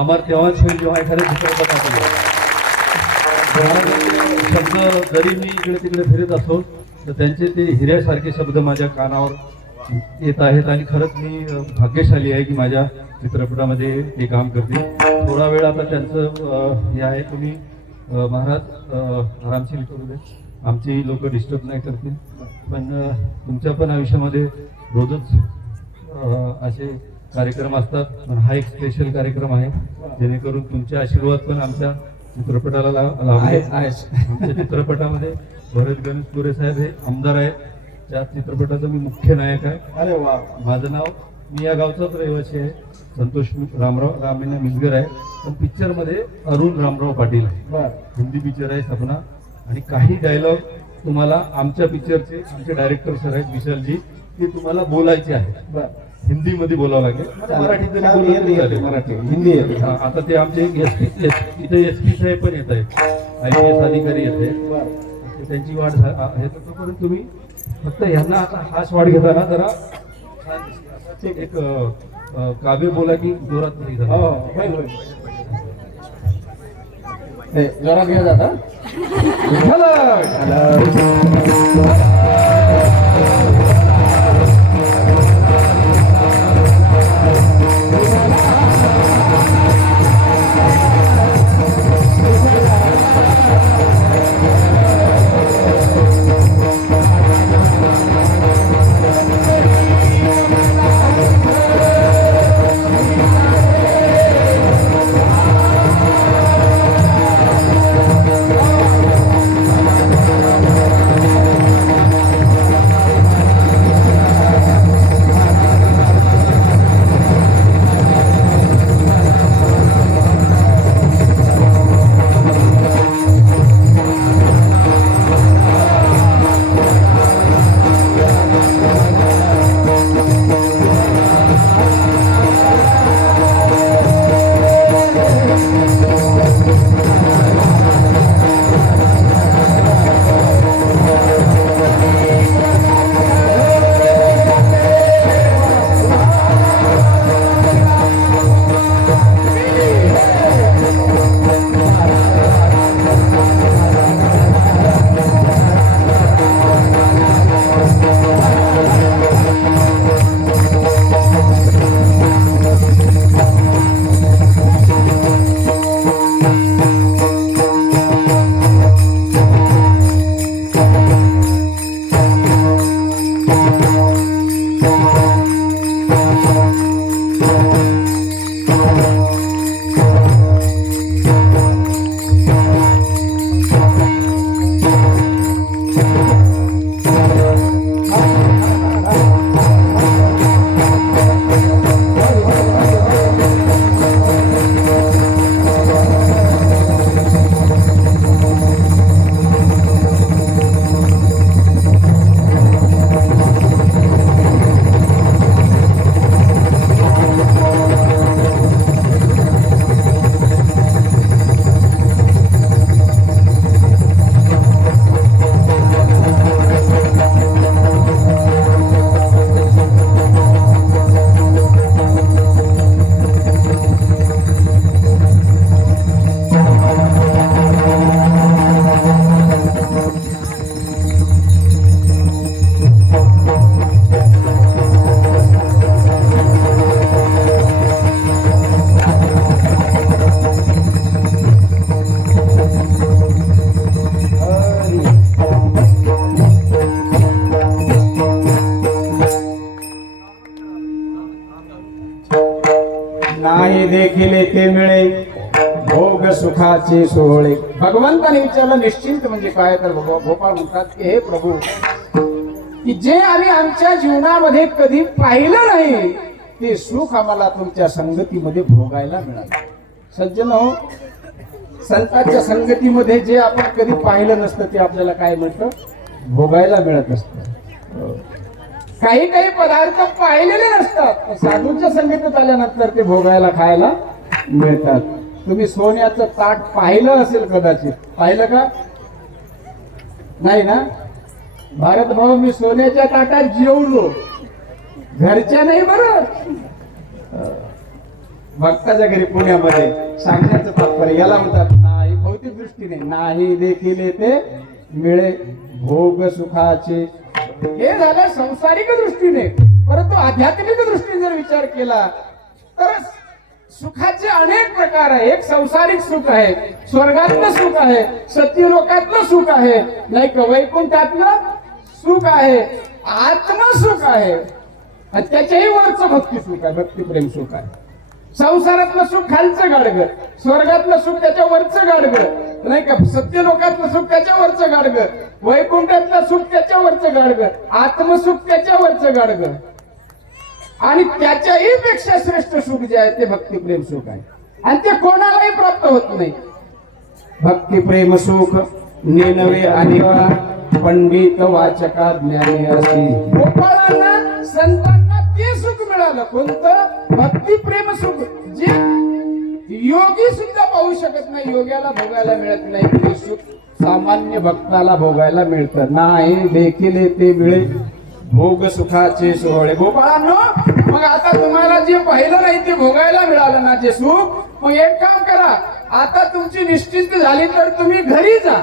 अमर तेव्हाच होईल जेव्हा एखाद्या चित्रपट शब्द जरी मी इकडे तिकडे फिरत असो तर त्यांचे ते हिऱ्यासारखे शब्द माझ्या कानावर येत आहेत. आणि खरंच मी भाग्यशाली आहे की माझ्या चित्रपटामध्ये ते काम करते. थोडा वेळ आता त्यांचं हे आहे. तुम्ही महाराज आरामशीर करू दे. आमची लोक डिस्टर्ब नाही करतील. पण तुमच्या पण आयुष्यामध्ये रोजच असे कार्यक्रम असतात. पण हा एक स्पेशल कार्यक्रम आहे जेणेकरून तुमचे आशीर्वाद पण आमच्या चित्रपटाला लाभले. आमच्या चित्रपटामध्ये भरत गणेशपुरे साहेब हे आमदार आहेत. त्या चित्रपटाचा मी मुख्य नायक आहे. अरे वा. माझं नाव, मी या गावचाच रहिवासी आहे, संतोष रामराव मिसगर आहे. पण पिक्चर मध्ये अरुण रामराव पाटील आहे. हिंदी पिक्चर आहे सपना. आणि काही डायलॉग तुम्हाला आमच्या पिक्चरचे आमचे डायरेक्टर सर आहेत विशालजी, ते तुम्हाला बोलायचे आहेत. हिंदीमध्ये बोलावं लागेल. मराठीत मराठी हिंदी येते. आता ते आमचे इथे SP साहेब पण येत आहेत, IPS अधिकारी येत आहेत. त्यांची वाढ आहे. तोपर्यंत तुम्ही फक्त यांना आता हाच वाढ घेताना जरा एक काव्य बोला की जोरात नाही झालं. हो होईल होईल. हे, जोरात घ्या जाता विठ्ठल विठ्ठल. नाही देखील ते मिळे भोग सुखाचे सोहळे. भगवंताने विचारलं निश्चिंत म्हणजे काय, तर गोपाळ म्हणतात की हे प्रभू, की जे आम्ही आमच्या जीवनामध्ये कधी पाहिलं नाही ते सुख आम्हाला तुमच्या संगतीमध्ये भोगायला मिळालं. सज्जन हो, संतांच्या संगतीमध्ये जे आपण कधी पाहिलं नसतं ते आपल्याला काय मिळतं, भोगायला मिळत असतं. काही काही पदार्थ पाहिलेले नसतात, साधूंच्या संगतीत आल्यानंतर ते भोगायला खायला मिळतात. तुम्ही सोन्याचं ताट पाहिलं असेल कदाचित, पाहिलं का नाही ना? भारत भाऊ, मी सोन्याच्या ताटात जेवलो, घरच्या नाही बरं. भक्ताच्या घरी पुण्यामध्ये सांगण्याचं तात्पर्य याला म्हणतात नाही भौतिक दृष्टीने नाही देखील ते मिळे भोग सुखाचे. हे झालं संसारिक दृष्टीने. परंतु आध्यात्मिक दृष्टीने जर विचार केला तर सुखाचे अनेक प्रकार आहे. एक संसारिक सुख आहे, स्वर्गातलं सुख आहे, सत्यलोकातलं सुख आहे, नाही का वैकुंठातलं सुख आहे, आत्मसुख आहे, आणि त्याच्याही वरचं भक्ती सुख आहे, भक्तिप्रेम सुख आहे. संसारातलं सुख खालचं गाडगं, स्वर्गातलं सुख त्याच्या वरचं गाडगं, नाही का सत्यलोकातलं सुख त्याच्या वरचं गाडगं, वैकुंठातलं सुख त्याच्या वरचं गाडगं, आत्मसुख त्याच्या वरचं गाडगं, आणि त्याच्याही पेक्षा श्रेष्ठ सुख जे आहे ते भक्तिप्रेम सुख आहे. आणि ते कोणालाही प्राप्त होत नाही. भक्तिप्रेम सुख नेनवे अनेका पंडित वाचका ज्ञानी असे. गोपाळांना संतांना ते सुख मिळालं कोणतं, भक्तिप्रेम सुख, जे योगी सुद्धा पाहू शकत नाही, योग्याला भोगायला मिळत नाही. ते सुख सामान्य भक्ताला भोगायला मिळतं. नाही देखील ते मिळे भोग सुखाचे सोहळे. गोपाळांनो, मग आता तुम्हाला जे पाहिलं नाही ते भोगायला मिळालं ना जे सुख, मग एक काम करा, आता तुमची निश्चिंत झाली तर तुम्ही घरी जा.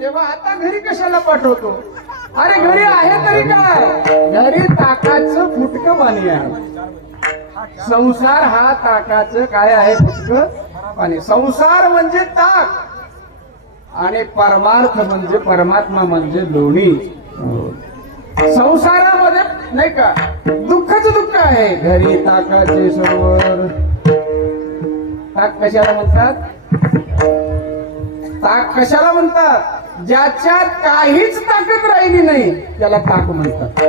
तेव्हा आता घरी कशाला पाठवतो? अरे घरी आहे तरी काय, घरी ताकाचं फुटकं पाणी आहे. संसार हा ताकाचं काय आहे? फुटकं पाणी. संसार म्हणजे ताक आणि परमार्थ म्हणजे परमात्मा म्हणजे लोणी. संसारामध्ये नाही का दुःखच दुःख आहे. घरी ताकाचे सरोवर. ताक कशाला म्हणतात? ताक कशाला म्हणतात? ज्याच्यात काहीच ताकद राहिली नाही त्याला ताक म्हणतात.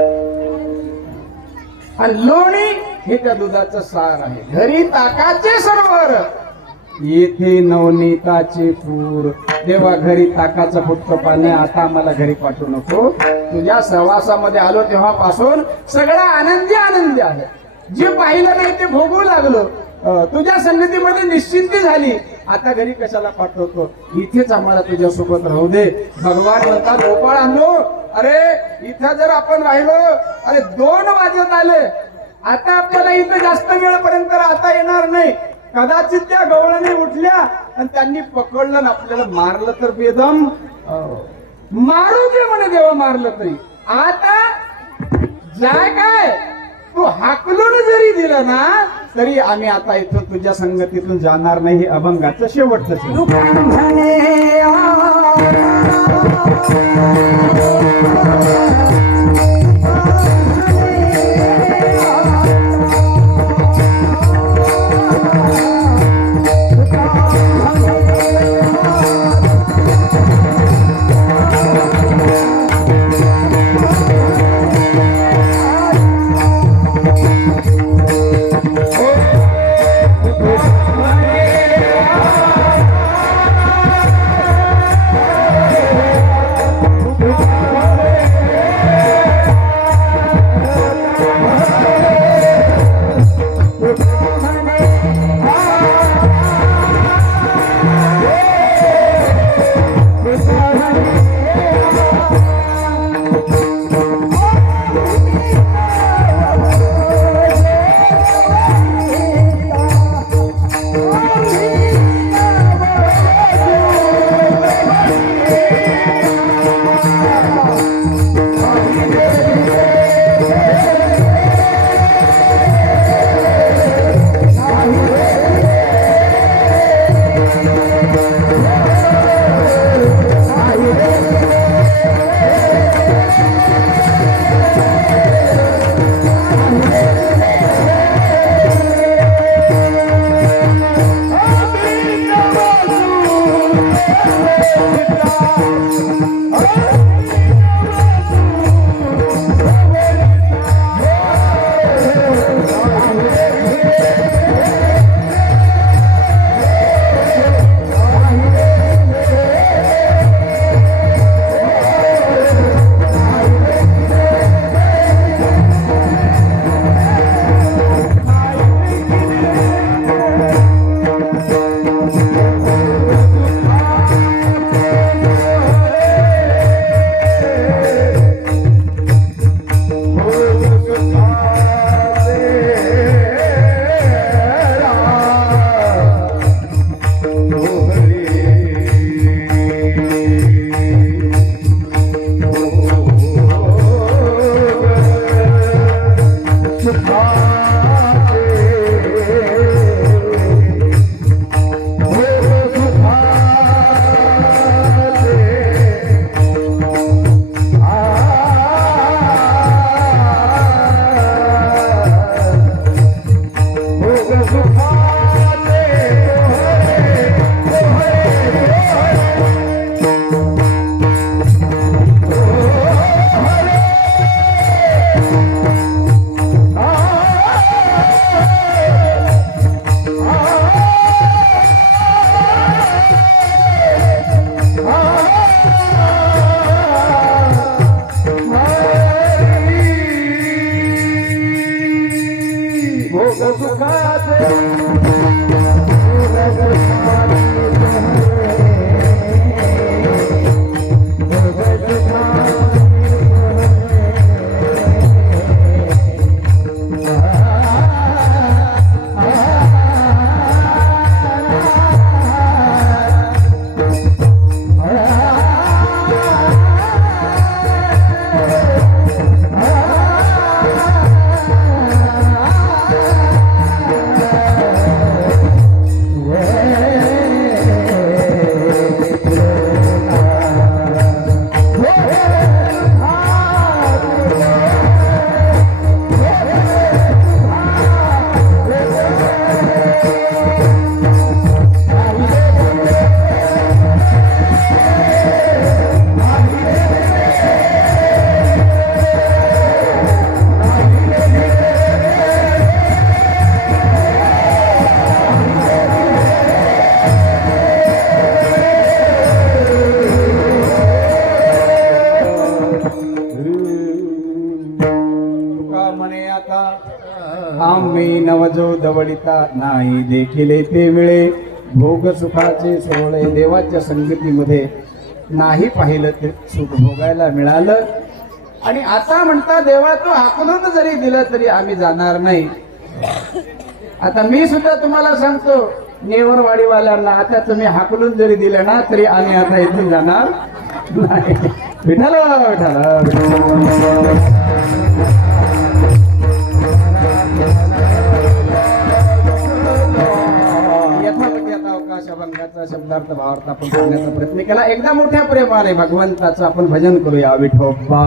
आणि लोणी हे त्या दुधाचं सार आहे. घरी ताकाचे सरोवर, येथे नवनीताचे पूर. देवा घरी ताकाचं फुटकं पाणी, आता आम्हाला घरी पाठवू नको. तुझ्या सहवासामध्ये आलो तेव्हापासून सगळा आनंदी आनंदी आहे. जे पाहिलं नाही ते भोगू लागलो. तुझ्या संगतीमध्ये निश्चिंती झाली. आता घरी कशाला पाठवतो? इथेच आम्हाला तुझ्या सोबत राहू दे. भगवान म्हणतात, गोपाळांनो, अरे इथं जर आपण राहिलो, अरे 2 वाजत आले, आता आपल्याला इथं जास्त वेळपर्यंत आता येणार नाही. कदाचित त्या गवळणी उठल्या आणि त्यांनी पकडलं आणि आपल्याला मारलं तर बेदम मारू दे म्हणे. देवा मारलं तरी आता जाय काय, तू हाकलून जरी दिलं ना तरी आम्ही आता इथून तुझ्या संगतीतून जाणार नाही. हे अभंगाचं शेवटचं. Thank you. सुखाचे म्हणे आता आम्ही नवजो दवडिता नाही देखील ते मिळे भोग सुखाचे सोहळे देवाच्या संगतीमध्ये नाही पाहिलं ते सुख भोगायला मिळालं. आणि आता म्हणता देवा तू हाकलून जरी दिलं तरी आम्ही जाणार नाही. आता मी सुद्धा तुम्हाला सांगतो नेवरवाडीवाल्यांना, आता तुम्ही हाकलून जरी दिलं ना तरी आम्ही आता इथून जाणार नाही. विठ्ठल विठ्ठल यथावती आता अवकाशभंगाचा शब्दार्थ भावार्थ आपण करण्याचा प्रयत्न केला. एकदा मोठ्या प्रेमाने भगवंताचं आपण भजन करूया. विठोबा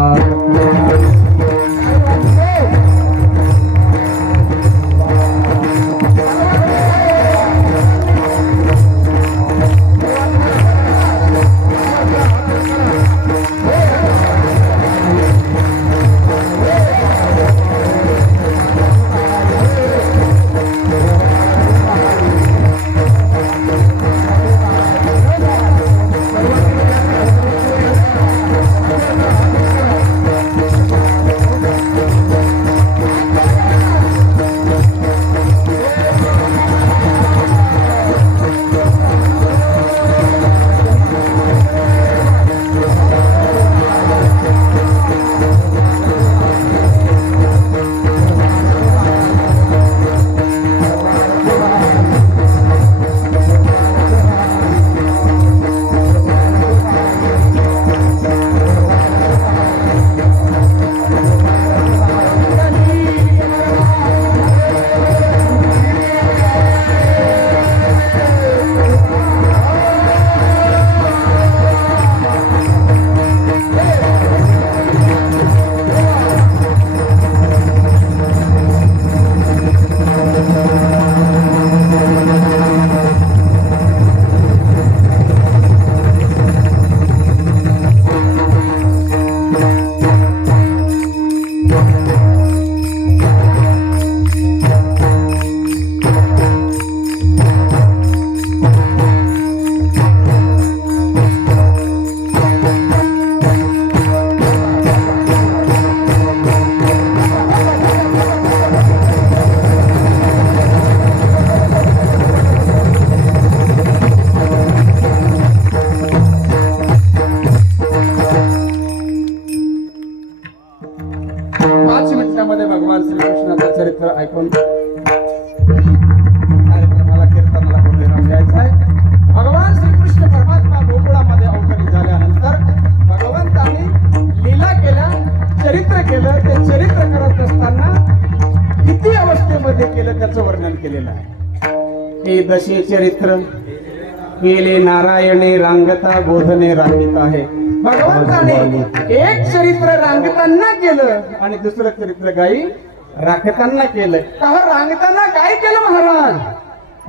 भगवान श्रीकृष्णाचं चरित्र ऐकून कार्यक्रमाला कीर्तनाला पुढे राहून द्यायचं आहे. भगवान श्रीकृष्ण परमात्मा गोकुळामध्ये अवतरित झाल्यानंतर भगवंतांनी लीला केल्या, चरित्र केलं. ते चरित्र करत असताना किती अवस्थेमध्ये केलं त्याचं वर्णन केलेलं आहे. हे दशे चरित्र केले नारायणे रांगता बोधने रांगित आहे. भगवंताने एक चरित्र रांगताना केलं आणि दुसरं चरित्र गाई राखताना केलं का हो, रांगताना काय केलं महाराज?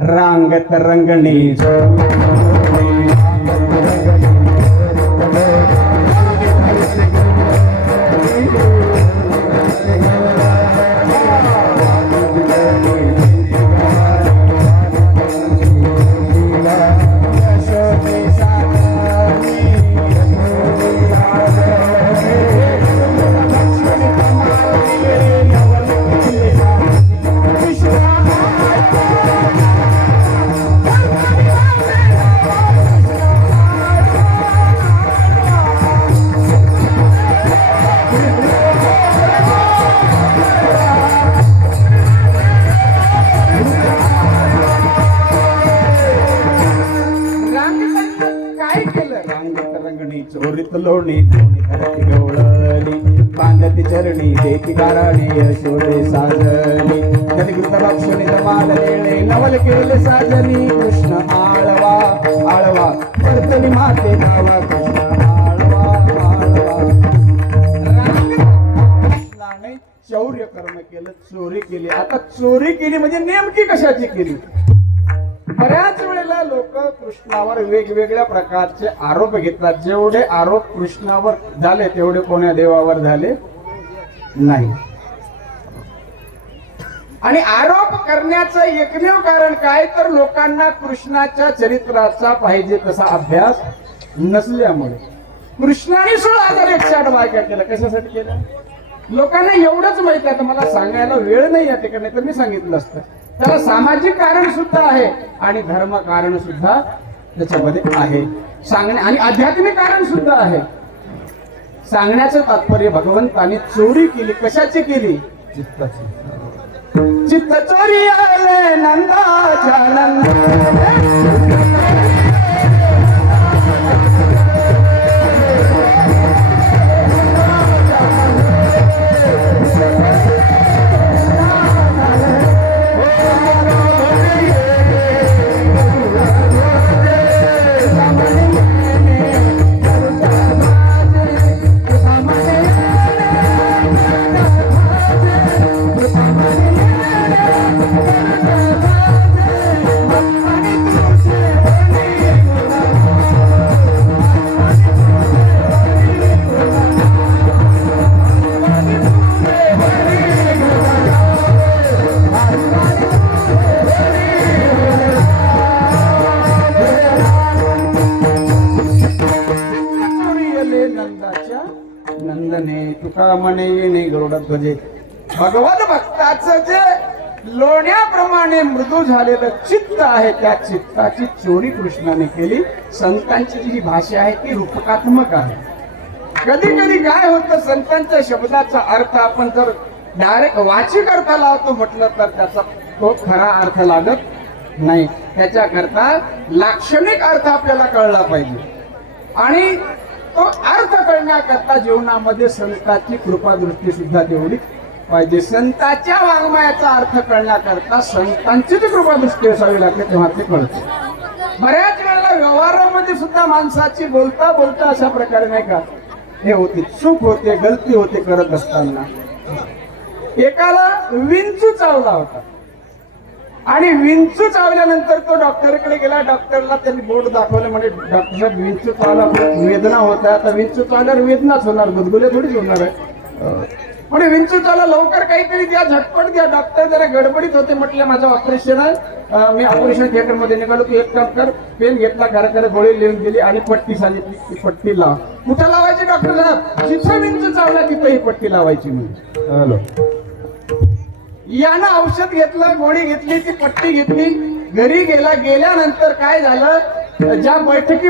रांगत रंगणी काय केलं? रांगत रंगणी चोरीत लोणी कोणी धरती गवळली, बांधती चरणी देती गाराणी यशोदे साजली, कधी लक्ष्मी माल लेणे नवल केले साजनी, कृष्ण आळवा आळवा परतली माते गावा, कृष्ण आळवा आळवा. कृष्णाने शौर्य कर्म केलं, चोरी केली. आता चोरी केली म्हणजे नेमकी कशाची केली? बऱ्याच वेळेला लोक कृष्णावर वेगवेगळ्या प्रकारचे आरोप घेतात. जेवढे आरोप कृष्णावर झाले तेवढे कोण्या देवावर झाले नाही. आणि आरोप करण्याचं एकमेव कारण काय, तर लोकांना कृष्णाच्या चरित्राचा पाहिजे तसा अभ्यास नसल्यामुळे. कृष्णाने 16,108 बायका केलं. कशासाठी केलं? लोकांना एवढंच माहिती आहे. मला सांगायला वेळ नाही या ठिकाणी, तर मी सांगितलं असतं. त्याला सामाजिक कारण सुद्धा आहे आणि धर्म कारण सुद्धा त्याच्यामध्ये आहे सांगणे, आणि आध्यात्मिक कारण सुद्धा आहे. सांगण्याचं तात्पर्य भगवंताने चोरी केली. कशाची केली? चित्ताची. चित्त चोरी आले नंदाच्या नंद. नंदने तुका म्हणे येणे गरुडध्वजे. भगवत भक्ताचं जे लोण्याप्रमाणे मृदू झालेलं चित्त आहे, त्या चित्ताची चोरी कृष्णाने केली. संतांची जी भाषा आहे ती रूपकात्मक आहे. कधी कधी काय होतं, संतांच्या शब्दाचा अर्थ आपण जर डायरेक्ट वाचिक अर्थ लावतो म्हटलं तर त्याचा तो खरा अर्थ लागत नाही. त्याच्याकरता लाक्षणिक अर्थ आपल्याला कळला पाहिजे, आणि तो अर्थ कळण्याकरता जीवनामध्ये संतांची कृपादृष्टी सुद्धा तेवढी पाहिजे. संतांच्या वाङ्मयाचा अर्थ कळण्याकरता संतांची जी कृपादृष्टी असावी लागते तेव्हा ते कळते. बऱ्याच वेळेला व्यवहारामध्ये सुद्धा माणसाची बोलता बोलता अशा प्रकारे नाही का हे होते, चूक होते, गलती होते करत असताना. एकाला विंचू चावला होता आणि विंचू चावल्यानंतर तो डॉक्टरकडे गेला. डॉक्टरला त्यांनी बोट दाखवलं, म्हणजे डॉक्टर साहेब विंचू चावला वेदना होता. आता विंचू चावल्यावर वेदनाच होणार, गुदगुले थोडीच होणार आहे. म्हणजे विंचू चावला, लवकर काहीतरी द्या, झटपट द्या. डॉक्टर जरा गडबडीत होते, म्हटले माझं ऑपरेशन आहे, मी ऑपरेशन थिएटर मध्ये निघालो. तू एक काम कर, पेन घेतला, घराकडे गोळी लिहून दिली आणि पट्टी सांगितली, ती पट्टी लाव. कुठं लावायची डॉक्टर साहेब? जिथं विंचू चावला तिथं ही पट्टी लावायची म्हणजे. हॅलो. यानं औषध घेतलं, गोळी घेतली, ती पट्टी घेतली, घरी गेला. गेल्यानंतर काय झालं, ज्या बैठकीमध्ये